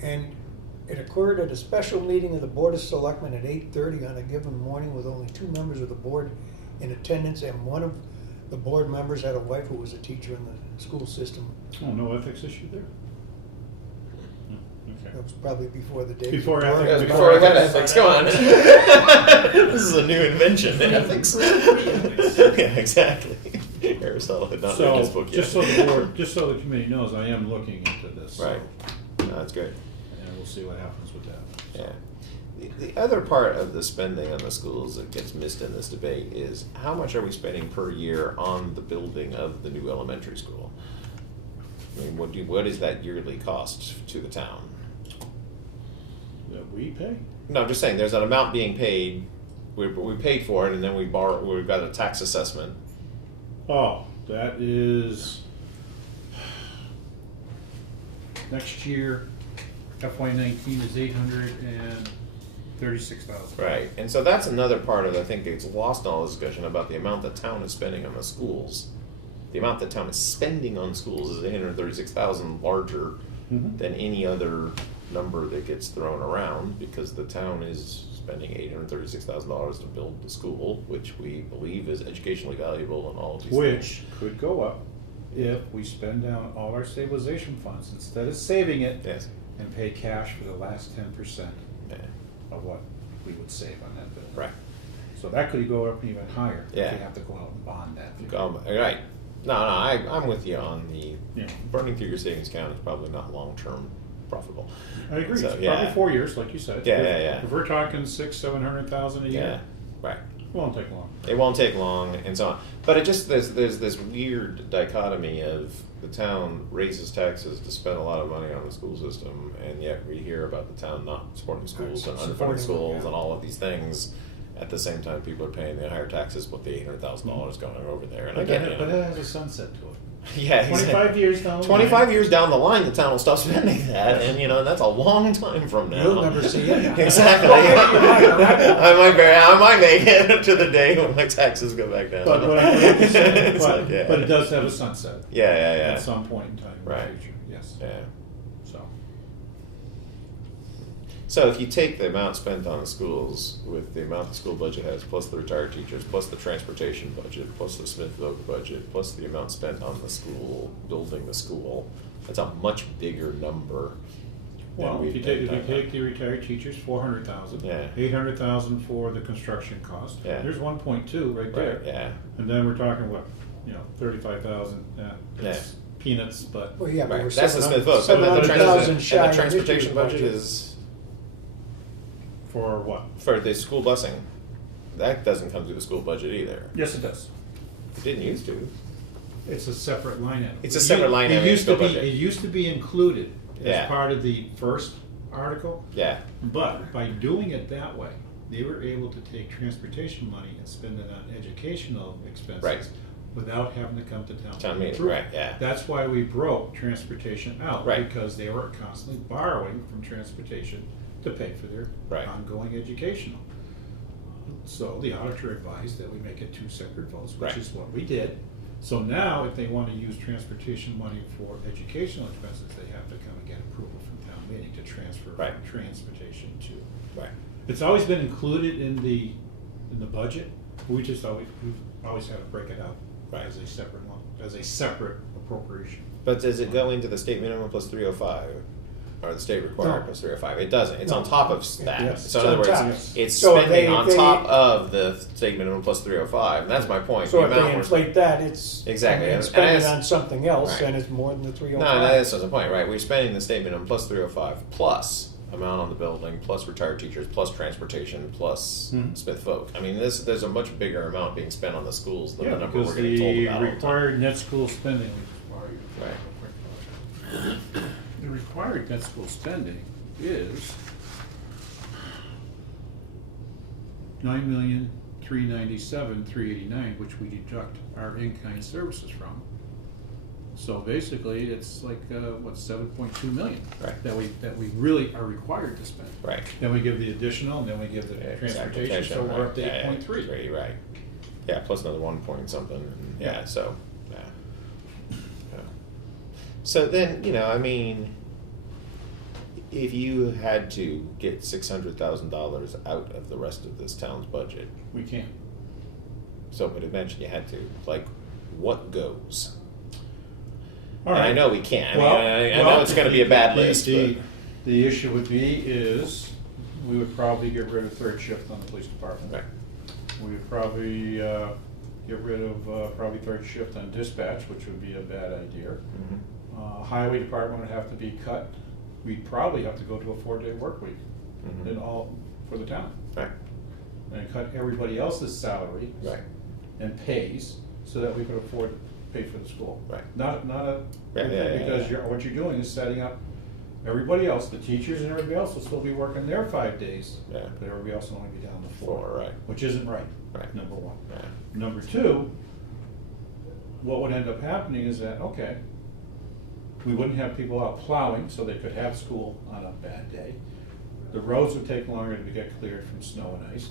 And it occurred at a special meeting of the Board of Selectmen at 8:30 on a given morning with only 2 members of the board in attendance, and one of the board members had a wife who was a teacher in the school system. Oh, no ethics issue there? That was probably before the day. Before That was ethics. before we had ethics, come on. This is a new invention, ethics. Yeah, exactly. Aristotle had not written his So, book yet. just so the board, just so the committee knows, I am looking into this. so- Right, no, that's good. And we'll see what happens with that. Yeah. The other part of the spending on the schools that gets missed in this debate is how much are we spending per year on the building of the new elementary school? I mean, what is that yearly cost to the town? That we pay? No, I'm just saying, there's an amount being paid, we paid for it, and then we've got a tax assessment. Oh, that is, next year, FY19 is 836,000. Right, and so that's another part of, I think it's lost in all this discussion about the amount the town is spending on the schools. The amount the town is spending on schools is 836,000 larger Mhm. than any other number that gets thrown around, because the town is spending $836,000 to build the school, which we believe is educationally valuable and all of these things. Which could go up if we spend down all our stabilization funds instead of saving it Yes, and pay cash for the last 10% yeah, of what we would save on that bill. right. So that could go up even higher if Yeah. we have to go out and bond that. figure. Right, no, I'm with you on the, Yeah. burning through your savings account is probably not long-term profitable. I agree, So, it's yeah. probably 4 years, like you said. Yeah, If- yeah, yeah. If we're talking 600,000-700,000 a Yeah, year, right. it won't take long. It won't take long, and so on. But it just there's this weird dichotomy of the town raises taxes to spend a lot of money on the school system, and yet we hear about the town not supporting schools and Supporting underfunding schools them, yeah. and all of these things. At the same time, people are paying the higher taxes with the $800,000 going over there. And But again, that has a sunset to it. yeah, 25 years down the line. 25 years down the line, the town will stop spending that, and that's a long time from now. You'll never see it. Exactly. I might make it to the day when my taxes go back down. But, like you said, It's like, yeah. but it does have a sunset Yeah. at some point in time in Right. the future, yes. Yeah. So, So if you take the amount spent on the schools with the amount the school budget has, plus the retired teachers, plus the transportation budget, plus the Smithville budget, plus the amount spent on the school, building the school, that's a much bigger number than well, we've if you been talking take the retired teachers, 400,000. Yeah. 800,000 for the construction cost. Yeah. There's 1.2 right there. Right, yeah. And then we're talking what, 35,000, it's Yeah. peanuts, but. Well, yeah, but we're Right, that's the 700 Smithville, but then the 700,000 shy and of the this year's transportation budget is, For what? for the school busing, that doesn't come through the school budget either. Yes, it does. It didn't used to. It's a separate line item. It's a separate line item in It used to school be, budget. it used to be included Yeah. as part of the first article, Yeah, but by doing it that way, they were able to take transportation money and spend it on educational expenses. Right. Without having to come to town. Town meeting, approval. right, yeah. That's why we broke transportation out. Right. Because they were constantly borrowing from transportation to pay for their Right. ongoing educational. So the auditor advised that we make it 2 separate votes, which Right. is what we did. So now, if they want to use transportation money for educational expenses, they have to come and get approval from town meeting to transfer from Right. transportation to. Right. It's always been included in the budget, we've always had to break it out Right. as a separate one, as a separate appropriation. But does it go into the state minimum plus 305? Or the state required No. plus 305? It doesn't. It's No. on top of that. Yes. So in It's other on top. words, it's So if spending they- on if they- top of the state minimum plus 305. And that's my point. So The if they amount we're inflate that, it's. Exactly, And and spend it it's- on something else, Right. and it's more than the No, 305. that's the point, right? We're spending the state minimum plus 305 plus amount on the building, plus retired teachers, plus transportation, plus Mhm. Smith Folk. I mean, there's a much bigger amount being spent on the schools than Yeah, the number because we're getting told the about all the time. required net school spending, Right. the required net school spending is $9,397,389, which we deduct our in-kind services from. So basically, it's like, 7.2 million? Right. That we really are required to spend. Right. Then we give the additional, and then we give the Yeah, transportation, so we're up to yeah, 8.3. Right. Yeah, plus another 1 point something. And yeah, so, yeah. Yeah. So then, I mean, if you had to get $600,000 out of the rest of this town's budget, We can't. so but eventually you had to, like, what goes? All And I right. know we can't. I Well- mean, I know well, it's going to be a bad the- list. The, but- the issue would be is, we would probably get rid of third shift on the police department. Right. We would probably get rid of probably third shift on dispatch, which would be a bad idea. Mhm. Highway department would have to be cut. We'd probably have to go to a 4-day work week Mhm. in all, for the town. Right. And cut everybody else's salary Right. and pays, so that we could afford to pay for the school. Right. Not a, Yeah, because yeah. what you're doing is setting up everybody else, the teachers and everybody else will still be working their 5 days. Yeah. But everybody else will only be down to 4. 4, right. Which isn't right. Right. Number one. Yeah. Number two, what would end up happening is that, okay, we wouldn't have people out plowing, so they could have school on a bad day. The roads would take longer to get cleared from snow and ice.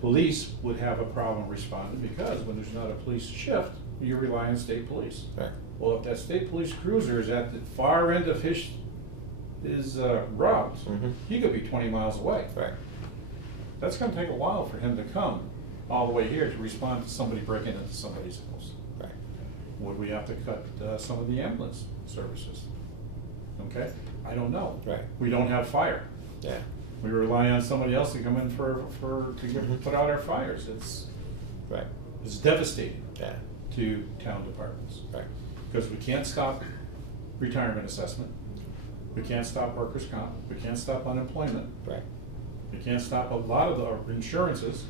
Police would have a problem responding, because when there's not a police shift, you rely on state police. Right. Well, if that state police cruiser is at the far end of his route, Mhm. he could be 20 miles away. Right. That's gonna take a while for him to come all the way here to respond to somebody breaking into somebody's house. Right. Would we have to cut some of the ambulance services? Okay, I don't know. Right. We don't have fire. Yeah. We rely on somebody else to come in to Mhm. put out our fires. Right. It's devastating Yeah. to town departments. Right. Because we can't stop retirement assessment. We can't stop workers' comp. We can't stop unemployment. Right. We can't stop a lot of the insurances.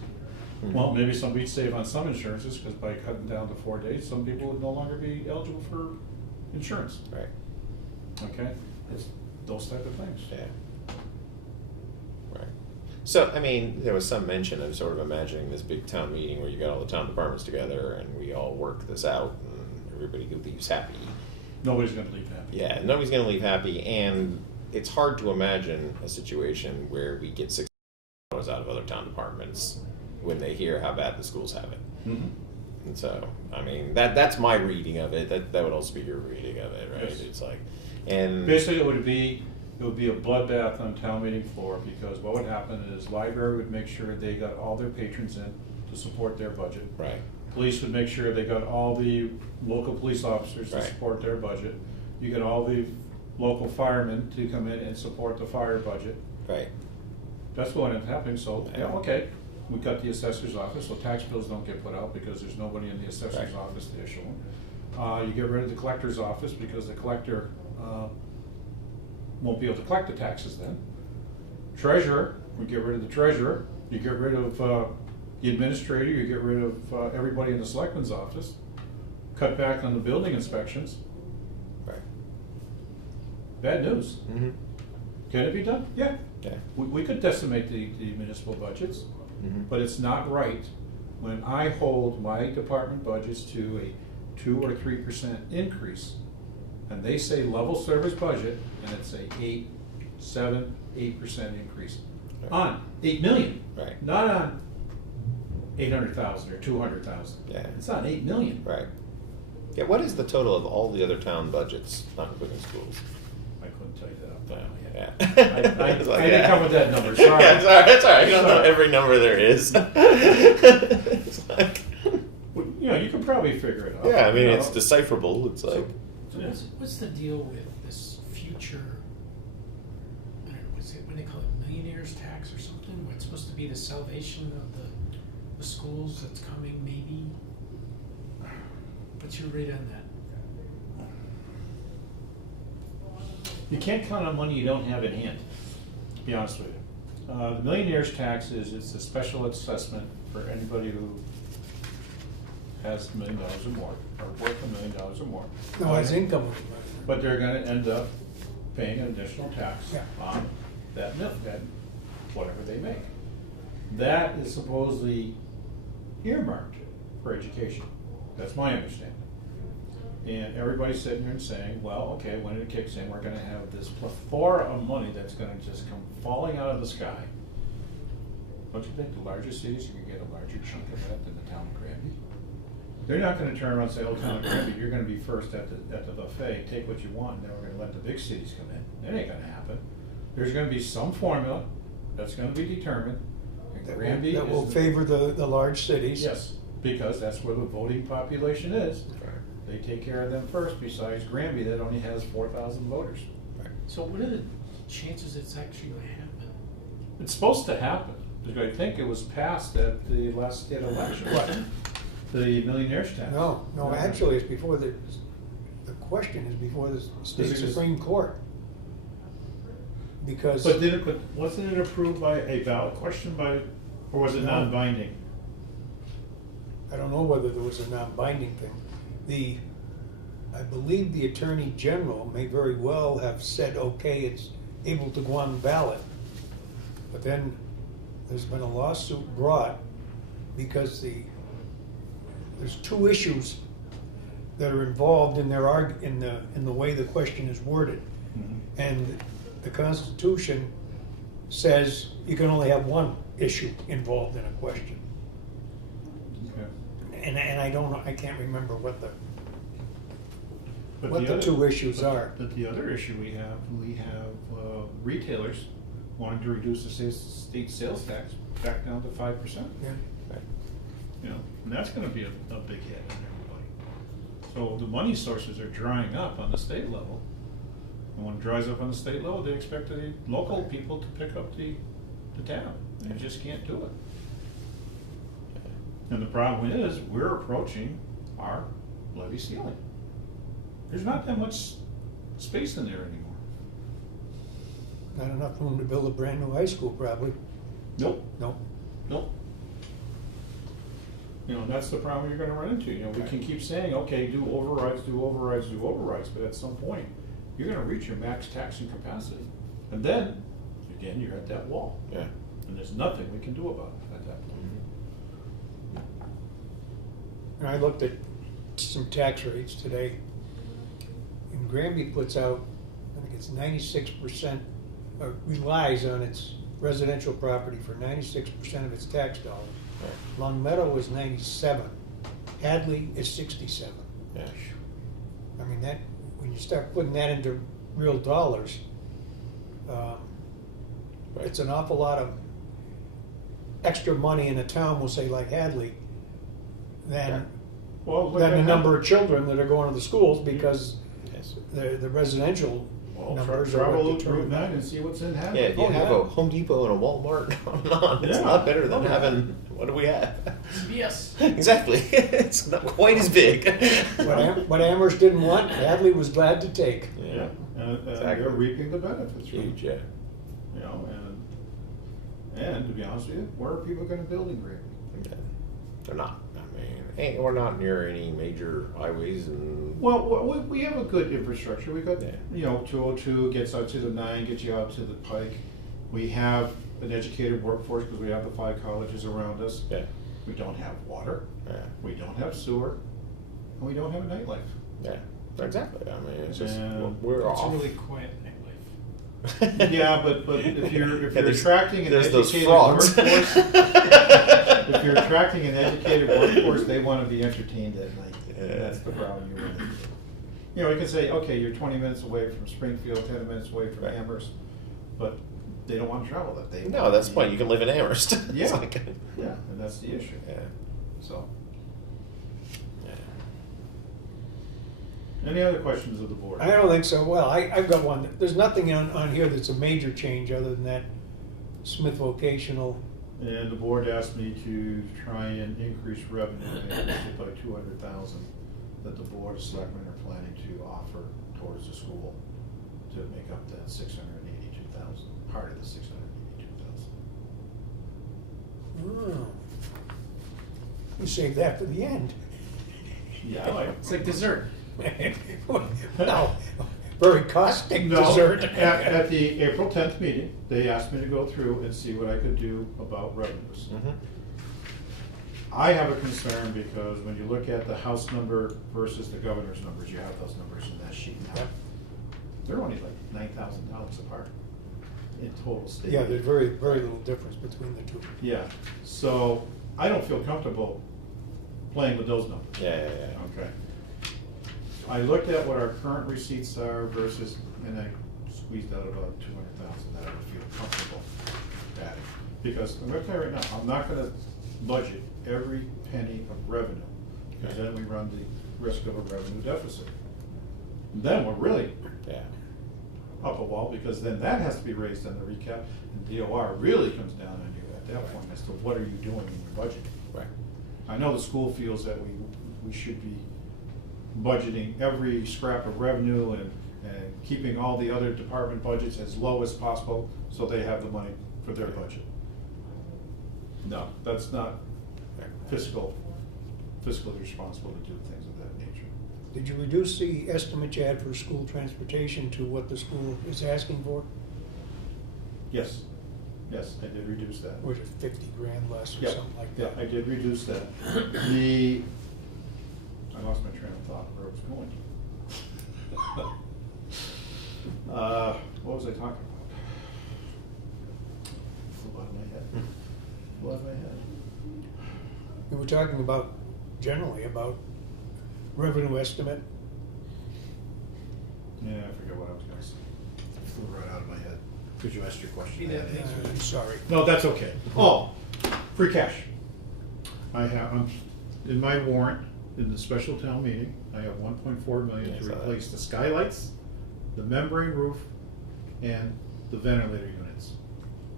Mhm. Well, maybe somebody'd save on some insurances, because by cutting down to 4 days, some people would no longer be eligible for insurance. Right. Okay? It's those type of things. Yeah. Right. So, I mean, there was some mention of sort of imagining this big town meeting where you got all the town departments together and we all work this out and everybody leaves happy. Nobody's gonna leave happy. Yeah, nobody's going to leave happy, and it's hard to imagine a situation where we get $6 out of other town departments when they hear how bad the schools have it. Mhm. And so, I mean, that's my reading of it. That would also be your reading of it, right? Yes. It's like, and Basically, it would be a bloodbath on town meeting floor, because what would happen is library would make sure they got all their patrons in to support their budget. right, Police would make sure they got all the local police officers to Right. support their budget. You get all the local firemen to come in and support the fire budget. right, That's what ended up happening, so, yeah, Yeah. okay. We got the assessor's office, so tax bills don't get put out because there's nobody in the assessor's Right. office to issue them. You get rid of the collector's office because the collector won't be able to collect the taxes then. Treasurer, we get rid of the treasurer. You get rid of the administrator, you get rid of everybody in the selectman's office. Cut back on the building inspections. right. Bad news. Mm-hmm. Can it be done? Yeah. Yeah. We could decimate the municipal budgets, Mhm. but it's not right when I hold my department budgets to a 2 or 3% increase, and they say level service budget, and it's a 8% increase Right. on 8 million. Right. Not on 800,000 or 200,000. Yeah. It's on 8 million. Right. Yeah, what is the total of all the other town budgets, not including schools? I couldn't tell you that off the top of my Yeah. head. I It's like, didn't yeah. come with that number, sorry. Yeah, it's all right. You don't know Sorry. every number there is. It's like, Well, you know, you can probably figure it out. yeah, I mean, you it's know. decipherable. It's like, So what's the deal with this future, I don't know, what's it, what do they call it, millionaire's tax or something? What's supposed to be the salvation of the schools that's coming, maybe? What's your rate on that? You can't count on money you don't have in hand, to be honest with you. The millionaire's tax it's a special assessment for anybody who has $1 million or more, or worth $1 million or more. No, it's income. But they're gonna end up paying an additional tax Yeah. on that whatever they make. That is supposedly earmarked for education. That's my understanding. And everybody's sitting there and saying, well, okay, when it kicks in, we're gonna have this plethora of money that's gonna just come falling out of the sky. Don't you think the larger cities are gonna get a larger chunk of that than the town of Granby? They're not gonna turn around and say, oh, town of Granby, you're gonna be first at the buffet, take what you want, and then we're gonna let the big cities come in. That ain't gonna happen. There's gonna be some formula that's gonna be determined, and Granby That will is favor the large cities. Yes, because that's where the voting population is. They take care of them first, besides Granby that only has 4,000 voters. So what are the chances it's actually gonna happen? It's supposed to happen, because I think it was passed at the last state election. What? The millionaire's tax. No, actually, it's before the question is before the state Is it just- Supreme Court. Because. But wasn't it approved by a ballot question or was it No. non-binding? I don't know whether there was a non-binding thing. I believe the Attorney General may very well have said, okay, it's able to go on the ballot. But then there's been a lawsuit brought because there's two issues that are involved in in the way the question is worded. Mhm. And the Constitution says you can only have one issue involved in a question. Okay. And I can't remember what the But two issues are. But the other issue we have retailers wanting to reduce the state sales tax back down to 5%. Yeah. You know, and that's gonna be a big hit on everybody. So the money sources are drying up on the state level. And when it dries up on the state level, they expect the local people to pick up the tab. And they just can't do it. And the problem is, we're approaching our levy ceiling. There's not that much space in there anymore. Not enough room to build a brand new high school, probably. Nope, Nope. nope. You know, that's the problem you're gonna run into. You know, we can keep saying, okay, do overrides, but at some point, you're gonna reach your max taxing capacity. And then, again, you're at that wall. yeah. And there's nothing we can do about it at that point. And I looked at some tax rates today. And Granby puts out, I think it's 96%, or relies on its residential property for 96% of its tax dollars. Long Meadow is 97. Hadley is 67. Yeah. I mean, that, when you start putting that into real dollars, it's an awful lot of extra money in a town, we'll say like Hadley, than Well, look the at number of children that are going to the schools because Yes. the residential Well, numbers travel are Route determined. 9 and see what's in Hadley. Yeah, if you Oh, have yeah. a Home Depot and a Walmart going on, it's Yeah. a lot better than Oh, yeah. having, what do we have? Yes. Exactly. It's not quite as big. What Amherst didn't want, Hadley was glad to take. Yeah, and Exactly. they're reaping the benefits from Huge, it. yeah. You know, and to be honest with you, where are people gonna build in Granby? Yeah. They're not. I mean, we're not near any major highways and. Well, we have a good infrastructure. We got, Yeah. you know, 202 gets out to the 9, gets you out to the Pike. We have an educated workforce because we have the 5 colleges around us. Yeah. We don't have water. Yeah. We don't have sewer. And we don't have a nightlife. Yeah. Exactly. I mean, it's just And we're It's a off. really quiet nightlife. Yeah, but if you're Yeah, there's- attracting an there's those educated frogs. workforce, if you're attracting an educated workforce, they want to be entertained at night. And that's the problem you run into. You know, you can say, okay, you're 20 minutes away from Springfield, 10 minutes away from Right. Amherst, but they don't want to travel that day. No, that's the point. You can live in Amherst. It's Yeah, like- yeah, and that's the issue. Yeah. So, Yeah. any other questions of the board? I don't think so. Well, I've got one. There's nothing on here that's a major change other than that Smith vocational. And the board asked me to try and increase revenue, and increase it by 200,000 that the board of selectmen are planning to offer towards the school to make up that 682,000, part of the 682,000. Oh. You saved that for the end. Yeah, I like It's like dessert. No, very caustic No, dessert. at the April 10th meeting, they asked me to go through and see what I could do about revenues. Mhm. I have a concern because when you look at the House number versus the governor's numbers, you have those numbers in that sheet now. Yep. They're only like $9,000 apart in total state. Yeah, there's very little difference between the two. Yeah, so I don't feel comfortable playing with those numbers. Yeah. Okay. I looked at what our current receipts are versus, and I squeezed out about 200,000 that I would feel comfortable adding. Because I'm gonna tell you right now, I'm not gonna budget every penny of revenue, because then we run the risk of a revenue deficit. Then we're really Yeah. up a wall, because then that has to be raised on the recap, and DOR really comes down on you at that point as to what are you doing in your budget. Right. I know the school feels that we should be budgeting every scrap of revenue and keeping all the other department budgets as low as possible so they have the money for their budget. No, that's not fiscally responsible to do things of that nature. Did you reduce the estimate you had for school transportation to what the school is asking for? Yes, I did reduce that. Or is it 50 grand less or Yeah, something like yeah, that? I did reduce that. I lost my train of thought where I was going. What was I talking about? Flew out of my head. Flew out of my head. We were talking about, generally, about revenue estimate. Yeah, I forget what I was gonna say. It flew right out of my head, because you asked your question. Be that answer. I'm sorry. No, that's okay. Oh, free cash. I have, in my warrant, in the special town meeting, I have 1.4 million Yeah, I to saw that. replace the skylights, the membrane roof, and the ventilator units.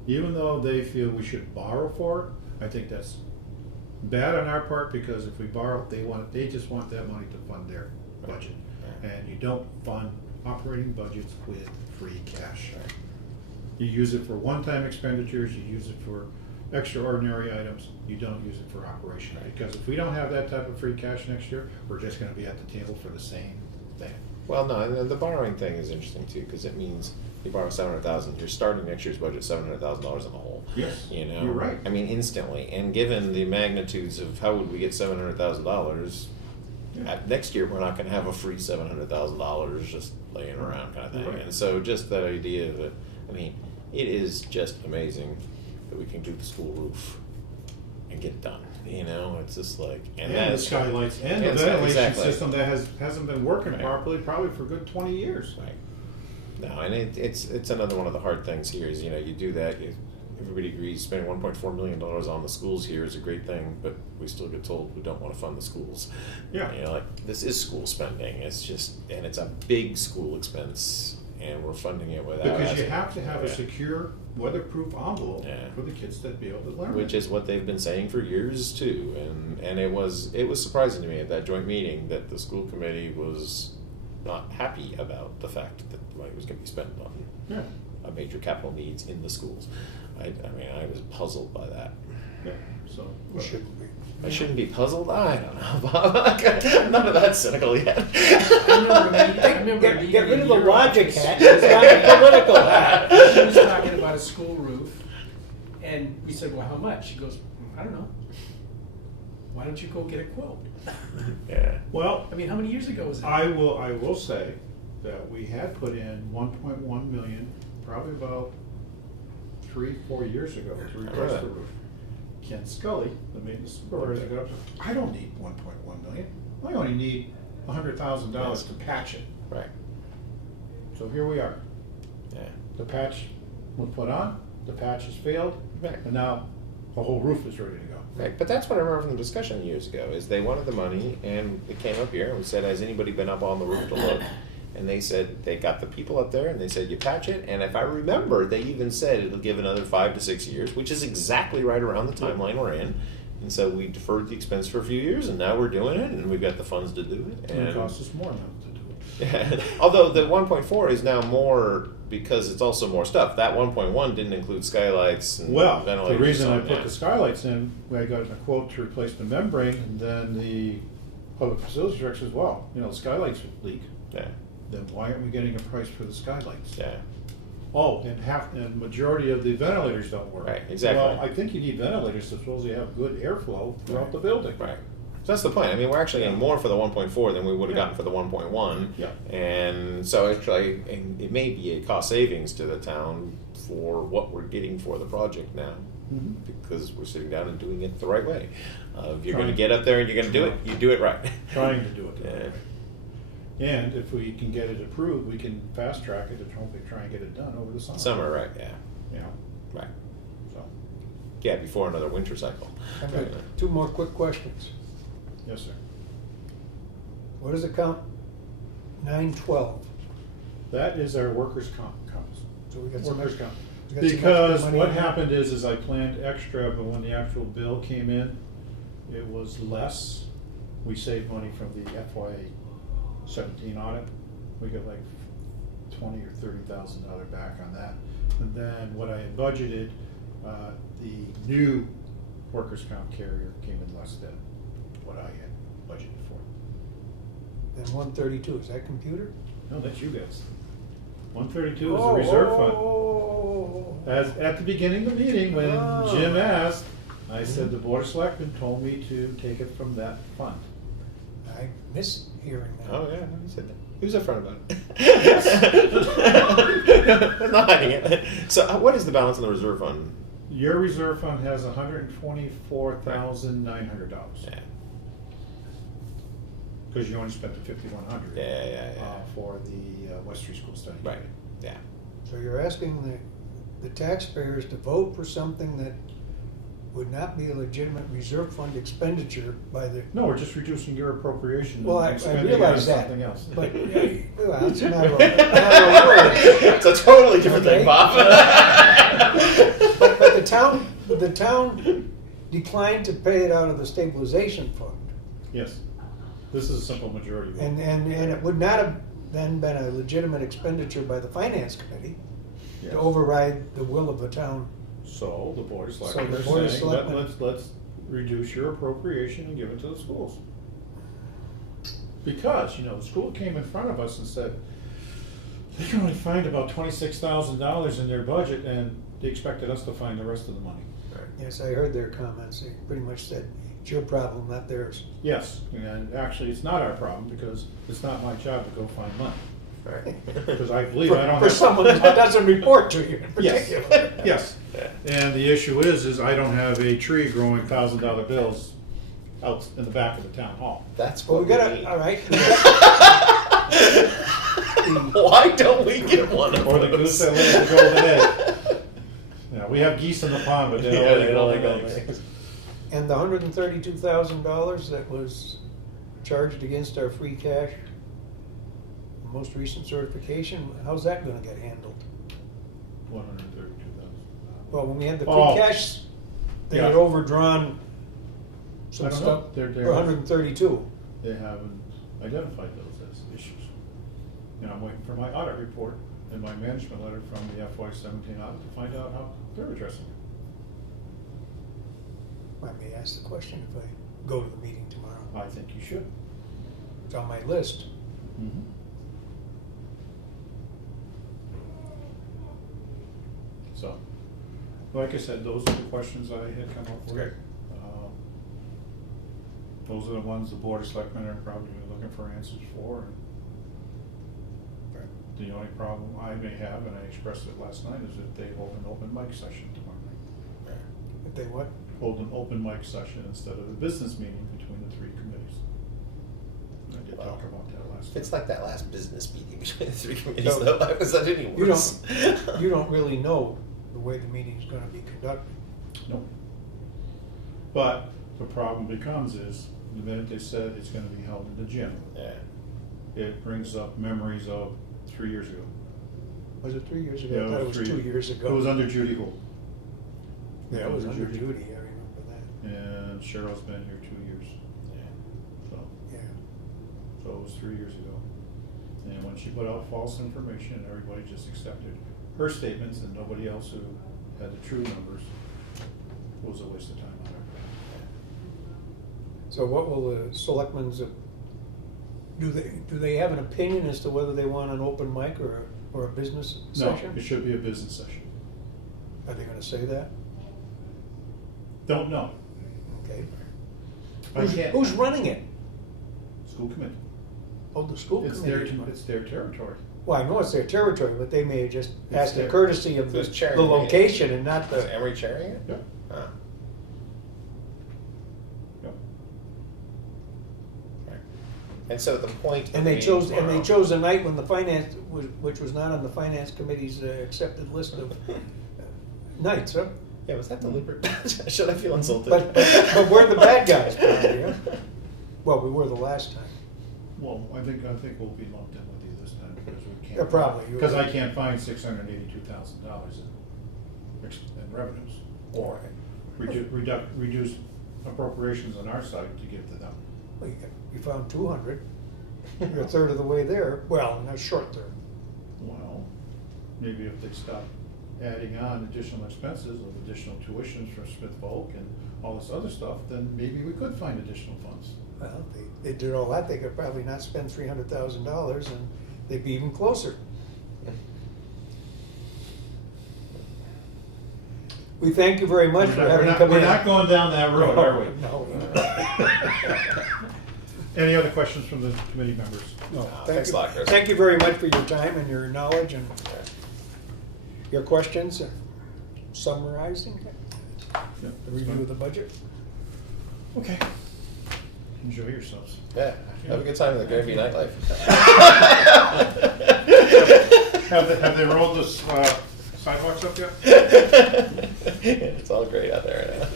Even though they feel we should borrow for it, I think that's bad on our part, because if we borrow, they just want that money to fund their budget. And you don't fund operating budgets with free cash. You use it for one-time expenditures, you use it for extraordinary items, you don't use it for operation. Because if we don't have that type of free cash next year, we're just gonna be at the table for the same thing. Well, no, and the borrowing thing is interesting too, because it means you borrow 700,000, you're starting next year's budget $700,000 in the hole. Yes, You know, you're right. I mean, instantly, and given the magnitudes of how would we get $700,000, Yeah. next year we're not going to have a free $700,000 just laying around kind of thing. Right. And so, just that idea of it, I mean, it is just amazing that we can do the school roof and get it done. You know, it's just like And the that's- skylights, and the and ventilation exactly. system that hasn't been working Right. properly, probably for a good 20 years. Right. No, and it's another one of the hard things here is, you know, you do that, everybody agrees spending $1.4 million on the schools here is a great thing, but we still get told we don't want to fund the schools. Yeah. You know, like, this is school spending, it's just, and it's a big school expense, and we're funding it without. Because you asking- have to have a Yeah. secure, weatherproof envelope Yeah. for the kids to be able to learn. Which is what they've been saying for years too, and it was surprising to me at that joint meeting that the school committee was not happy about the fact that the money was going to be spent on Yeah, major capital needs in the schools. I mean, I was puzzled by that. yeah, so. We shouldn't be. I shouldn't be puzzled. I don't know, Bob. I'm not that cynical yet. I remember a Get rid of the year logic office. hat, it's not a political hat. She was talking about a school roof, and we said, well, how much? She goes, I don't know. Why don't you go get a quote? Yeah. Well, I mean, how many years ago was that? I will say that we had put in 1.1 million, probably about 3-4 years ago, to replace the roof. Ken Scully, the maintenance supervisor, got up to, I don't need 1.1 million. I only need $100,000 to patch it. Right, So here we are. yeah. The patch was put on, the patch has failed, Right. and now the whole roof is ready to go. Right, but that's what I remember from the discussion years ago, is they wanted the money, and it came up here, and we said, has anybody been up on the roof to look? And they said, they got the people up there, and they said, you patch it, and if I remember, they even said it'll give another 5 to 6 years, which is exactly right around the timeline we're in. And so we deferred the expense for a few years, and now we're doing it, and we've got the funds to do it. And it costs us more now to do it. Yeah. Although the 1.4 is now more because it's also more stuff. That 1.1 didn't include skylights and Well, the ventilators. reason I and put yeah. the skylights in, I got a quote to replace the membrane, and then the public facilities director says, well, you know, the skylights leak. Yeah, Then why aren't we getting a price for the skylights? yeah. Oh, and majority of the ventilators don't work. Right, exactly. Well, I think you need ventilators to supposedly have good airflow throughout the building. Right. So that's the point. I mean, we're actually getting more for the 1.4 than we would have gotten for the 1.1. Yeah. And so actually, and it may be a cost savings to the town for what we're getting for the project now. Mhm. Because we're sitting down and doing it the right way. If you're going to Trying. get up there and you're going to do it, you do it right. Trying to do it the right Yeah. way. And if we can get it approved, we can fast track it and hopefully try and get it done over the summer. Summer, right? Yeah. You know, Right. so, Yeah, before another winter cycle. I've got 2 more quick questions. yes, sir. What is account 912? That is our workers' comp accounts. So we got some Workers' extra. comp. we got some extra Because money what in there? happened is I planned extra, but when the actual bill came in, it was less. We saved money from the FY17 audit. We got like $20,000 or $30,000 back on that. And then what I had budgeted, the new workers' comp carrier came in less than what I had budgeted for. And 132, is that computer? No, that's you guys. 132 is the reserve fund. Oh. As, at the beginning of the meeting, when Oh. Jim asked, I said the Board of Selectmen told me to take it from that fund. I miss hearing that. Oh, yeah, he said that. He was upfront about it. I'm not hiding it. So what is the balance in the reserve fund? Your reserve fund has $124,900. Yeah, Because you only spent the $5,100. yeah. For the West Street School study. Right, yeah. So you're asking the taxpayers to vote for something that would not be a legitimate reserve fund expenditure by the, No, we're just reducing your appropriation. well, and I spending it on realize that. Something else. But, well, it's a matter of words. It's a totally different Okay. thing, Bob. But the town declined to pay it out of the stabilization fund. Yes. This is a simple majority vote. And it would not have then been a legitimate expenditure by the finance committee Yes. to override the will of the town. So the Board of So Selectmen the are Board of saying, Selectmen- let's reduce your appropriation and give it to the schools. Because, you know, the school came in front of us and said, they can only find about $26,000 in their budget, and they expected us to find the rest of the money. Yes, I heard their comments. They pretty much said, it's your problem, not theirs. Yes, and actually, it's not our problem, because it's not my job to go find money. Right. Because I believe For I don't for have. someone that doesn't report to you in Yes, particular. yes. Yeah. And the issue is I don't have a tree growing $1,000 bills out in the back of the town hall. That's Well, what we we gotta, need. all right. Why don't we get one of Or the those? goose that lays the golden egg. Yeah, we have geese in the pond, but they Yeah, don't lay they don't like golden golden eggs. eggs. And the $132,000 that was charged against our free cash, the most recent certification, how's that gonna get handled? 132,000. Well, when we had the free Oh. cash, they had Yeah. overdrawn I some don't know. stuff They're- for 132. They haven't identified those as issues. You know, I'm waiting for my audit report and my management letter from the FY17 audit to find out how they're addressing it. I may ask the question if I go to the meeting tomorrow. I think you should. It's on my list. So, like I said, those are the questions I had come up with. Great. Those are the ones the Board of Selectmen are probably looking for answers for. And the only problem I may have, and I expressed it last night, is if they hold an open mic session tomorrow night. If they what? Hold an open mic session instead of a business meeting between the three committees. did talk about that last It's time. like that last business meeting between the three committees, No. though. I was that any You worse? you don't really know the way the meeting's gonna be conducted. Nope. But the problem becomes is, the minute they said it's gonna be held in the gym, Yeah. it brings up memories of 3 years ago. Was it 3 years ago? Yeah, I thought it was 2 years ago. It was under Judy Holt. Yeah, it was under Judy, I remember that. And Cheryl's been here 2 years, so, Yeah. so it was 3 years ago. And when she put out false information, everybody just accepted her statements and nobody else who had the true numbers. It was a waste of time on her. So what will the selectmen's, do they have an opinion as to whether they want an open mic or a business No, session? it should be a business session. Are they gonna say that? Don't know. Okay. I can't. Who's running it? School committee. Oh, the school It's committee. their territory. Well, I know it's their territory, but they may have just It's asked the their- courtesy of Who's the chairing the meeting? location and not Is the, Emery chairing it? Yeah. Ah, Yep. right. And so the point. of and they meeting chose tomorrow- a night when the finance, which was not on the finance committee's accepted list of nights, huh? Yeah, was that deliberate? Should I feel insulted? But we're the bad guys, probably, yeah? Well, we were the last time. Well, I think we'll be lumped in with you this time because we can't. Yeah, probably. Because I can't find $682,000 in revenues or reduce appropriations on our side to give to them. Well, you found 200. You're a third of the way there. Well, not short third. Well, maybe if they stop adding on additional expenses of additional tuitions for Smith Volk and all this other stuff, then maybe we could find additional funds. Well, if they did all that, they could probably not spend $300,000 and they'd be even closer. We thank you very much for having come in. We're not going down that road, are we? No. Any other questions from the committee members? No. Thanks a lot, Chris. Thank you very much for your time and your knowledge and your questions, summarizing Yep, the that's review fine. of the budget. Okay. Enjoy yourselves. Yeah, have a good time in the Granby nightlife. Have they rolled the sidewalks up yet? It's all great out there.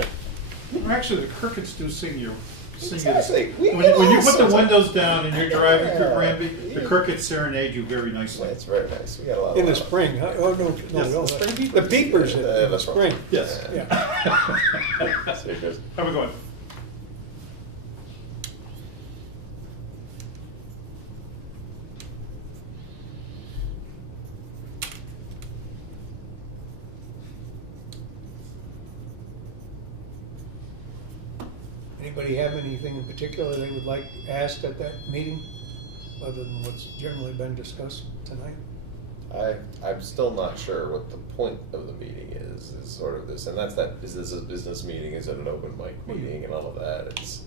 Well, actually, the crickets do sing you. Exactly. We When get you lost put the sometimes. windows down and you're driving through Yeah. Granby, the crickets serenade you very nicely. It's very nice. We got a lot. In the of spring, huh? Oh, no, Yes, no, the spring the peepers. peepers in the that's right. spring. Yes. Yeah. So it goes- Have a good one. Anybody have anything in particular they would like asked at that meeting, other than what's generally been discussed tonight? I'm still not sure what the point of the meeting is sort of this, and that's that, is this a business meeting, is it an open mic meeting and all of that, it's,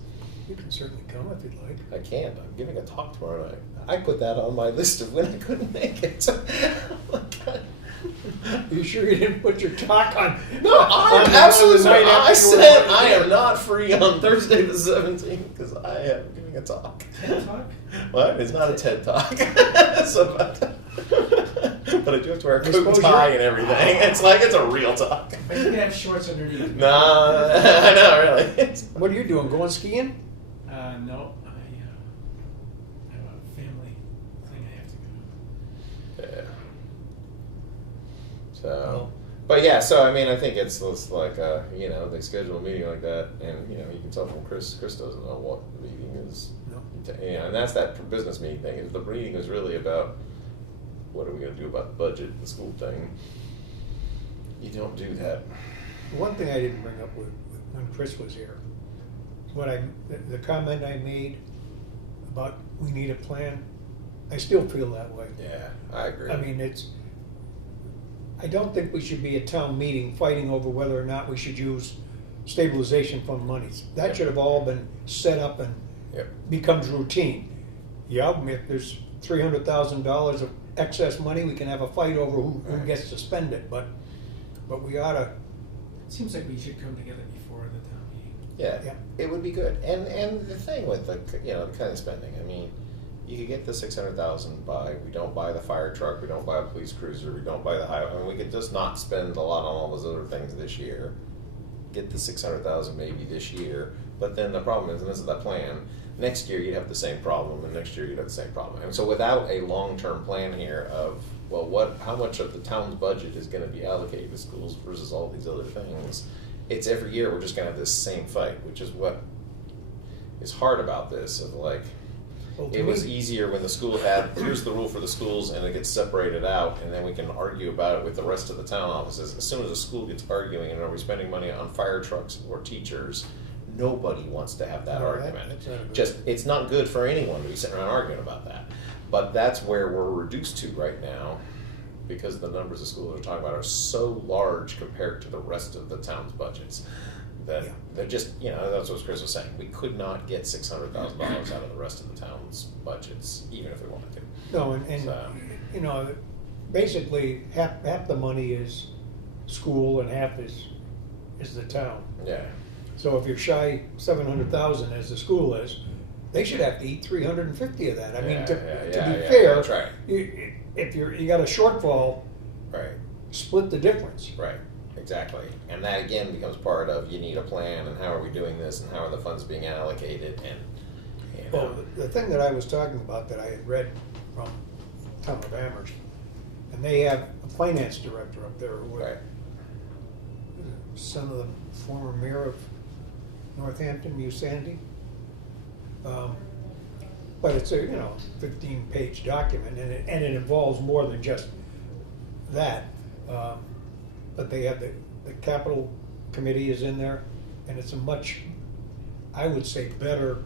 You can certainly come if you'd like. I can't, I'm giving a talk tomorrow night. I put that on my list of when I couldn't make it. Oh my God. Are you sure you didn't put your talk on? No, I on am the absolutely, night I after you were said working? I am not free on Thursday the 17th, because I am giving a talk. TED Talk? What? It's not a TED Talk. So, but I do have to wear a I coat suppose and tie you're- and everything. It's like it's a real talk. But you can have shorts underneath. Nah, I know, really. It's- What are you doing, going skiing? No, I have a family thing I have to go to. Yeah. So, but yeah, so I mean, I think it's like, you know, they schedule a meeting like that, and you know, you can tell from Chris doesn't know what the meeting is. No. You know, and that's that business meeting thing. If the meeting is really about what are we going to do about the budget, the school thing, you don't do that. One thing I didn't bring up when Chris was here, the comment I made about we need a plan, I still feel that way. Yeah, I agree. I mean, I don't think we should be at town meeting fighting over whether or not we should use stabilization fund monies. That Yep. should have all been set up and Yep. becomes routine. Yeah, if there's $300,000 of excess money, we can have a fight over who Right. gets to spend it, but we oughta, It seems like we should come together before the town meeting. Yeah, Yeah. it would be good. And the thing with the, you know, the kind of spending, I mean, you could get the 600,000 by, we don't buy the fire truck, we don't buy a police cruiser, we don't buy the highway, I mean, we could just not spend a lot on all those other things this year. Get the 600,000 maybe this year, but then the problem is, and this is the plan, next year you'd have the same problem, and next year you'd have the same problem. And so without a long-term plan here of, well, how much of the town's budget is gonna be allocated to schools versus all these other things, it's every year we're just gonna have this same fight, which is what is hard about this, of like, Well, to it was me- easier when the school had, here's the rule for the schools, and it gets separated out, and then we can argue about it with the rest of the town offices. As soon as a school gets arguing, and are we spending money on fire trucks or teachers, nobody wants to have that No, argument. that's not a good- Just, it's not good for anyone to be sitting around arguing about that. But that's where we're reduced to right now, because the numbers the schools are talking about are so large compared to the rest of the town's budgets. That Yeah. they're just, that's what Chris was saying, we could not get $600,000 out of the rest of the town's budgets, even if we wanted to. No, and, So- you know, basically, half the money is school and half is the town. Yeah, So if you're shy 700,000 as the school is, they should have to eat 350 of that. I mean, Yeah, to yeah, be yeah, fair, that's right. if you got a shortfall, right, split the difference. right, exactly. And that again becomes part of, you need a plan, and how are we doing this, and how are the funds being allocated, and, Well, the thing that I was talking about that I had read from Town of Amherst, and they have a finance director up there who right, son of the former mayor of Northampton, Sandy. But it's a 15-page document, and it involves more than just that. But they have the capital committee is in there, and it's a much, I would say, better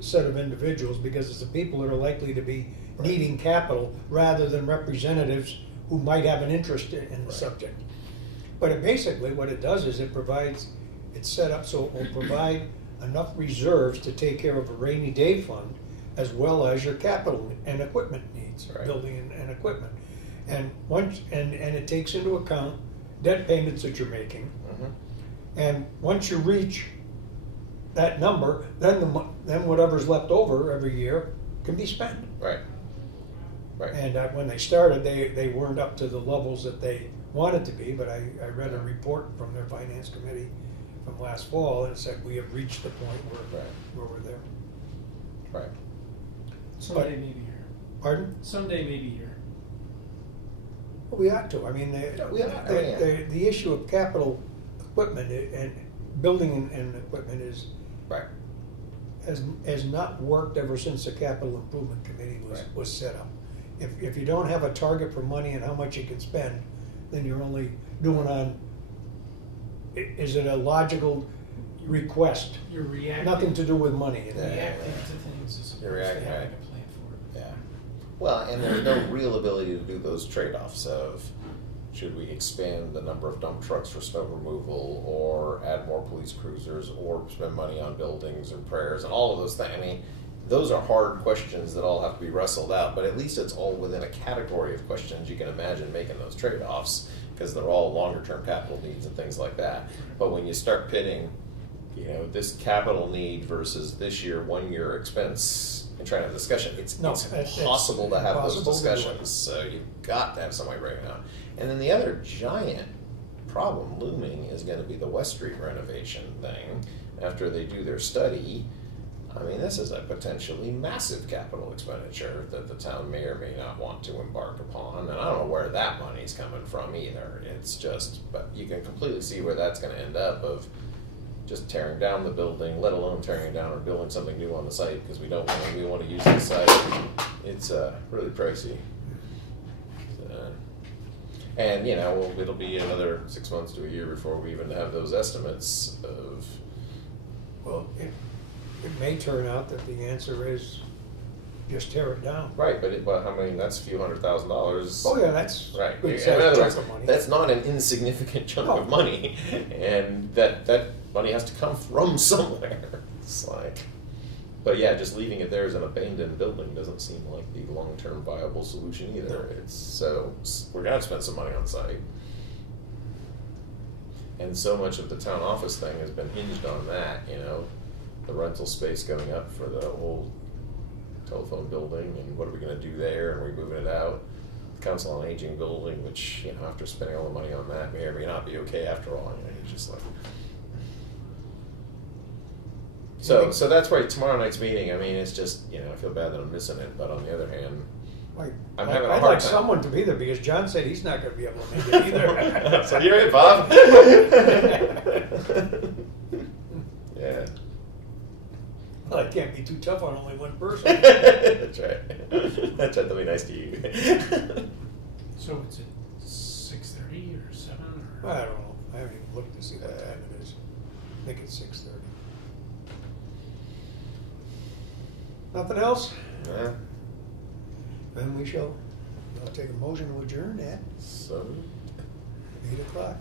set of individuals, because it's the people that are likely to be needing capital rather than representatives who might have an interest in the Right. subject. But it basically, what it does is it's set up so it will provide enough reserves to take care of a rainy day fund as well as your capital and equipment needs, Right. building and equipment. And it takes into account debt payments that you're making. mhm, And once you reach that number, then whatever's left over every year can be spent. right, right, And when they started, they weren't up to the levels that they wanted to be, but I read a report from their finance committee from last fall, and it said we have reached the point Right. where we're there. right. Someday maybe here. Pardon? Someday maybe here. Well, we ought to. I mean, We ought to, the issue of capital equipment and building and equipment Right, has not worked ever since the capital improvement committee Right. was set up. If you don't have a target for money and how much you can spend, then you're only doing is it a logical request? You're reacting. Nothing to do with money. Yeah. Reacting to things as You're opposed to reacting, having right. a plan for it. yeah. Well, and there's no real ability to do those trade-offs of, should we expand the number of dump trucks for snow removal, or add more police cruisers, or spend money on buildings and prayers, and all of those things. I mean, those are hard questions that all have to be wrestled out, but at least it's all within a category of questions you can imagine making those trade-offs, because they're all longer-term capital needs and things like that. But when you start pitting, this capital need versus this year, 1 year expense, and trying to have a discussion, it's That's impossible to have those impossible to do it. discussions. So you've got to have somebody break it down. And then the other giant problem looming is going to be the West Street renovation thing. After they do their study, I mean, this is a potentially massive capital expenditure that the town may or may not want to embark upon. And I don't know where that money's coming from either. It's just, but you can completely see where that's going to end up, of just tearing down the building, let alone tearing it down or building something new on the site, because we want to use the site. It's really pricey. And it'll be another 6 months to a year before we even have those estimates of. Well, it may turn out that the answer is just tear it down. Right, but that's a few $100,000. Oh yeah, that's Right. good In sized other chunk words, of money. that's not an insignificant chunk of No. money, and that money has to come from somewhere. It's like, but yeah, just leaving it there as an abandoned building doesn't seem like the long-term viable solution either. We're gonna have to spend some money on site, and so much of the town office thing has been hinged on that. The rental space going up for the old telephone building, and what are we gonna do there, and are we moving it out? Council on Aging building, which, you know, after spending all the money on that, may or may not be okay after all, you know, you're just like. So that's why tomorrow night's meeting, I mean, it's just, you know, I feel bad that I'm missing it, but on the other hand, Like, I'm having a I'd hard like time. someone to be there, because John said he's not gonna be able to make it either. So you're it, Bob? Yeah. Well, I can't be too tough on only one person. That's right. That's right, they'll be nice to you. So it's at 6:30 or 7 or? I don't know, I haven't even looked to see what time it is. I think it's 6:30. Nothing else? Yeah, Then we shall, I'll take a motion to adjourn at so. 8 o'clock.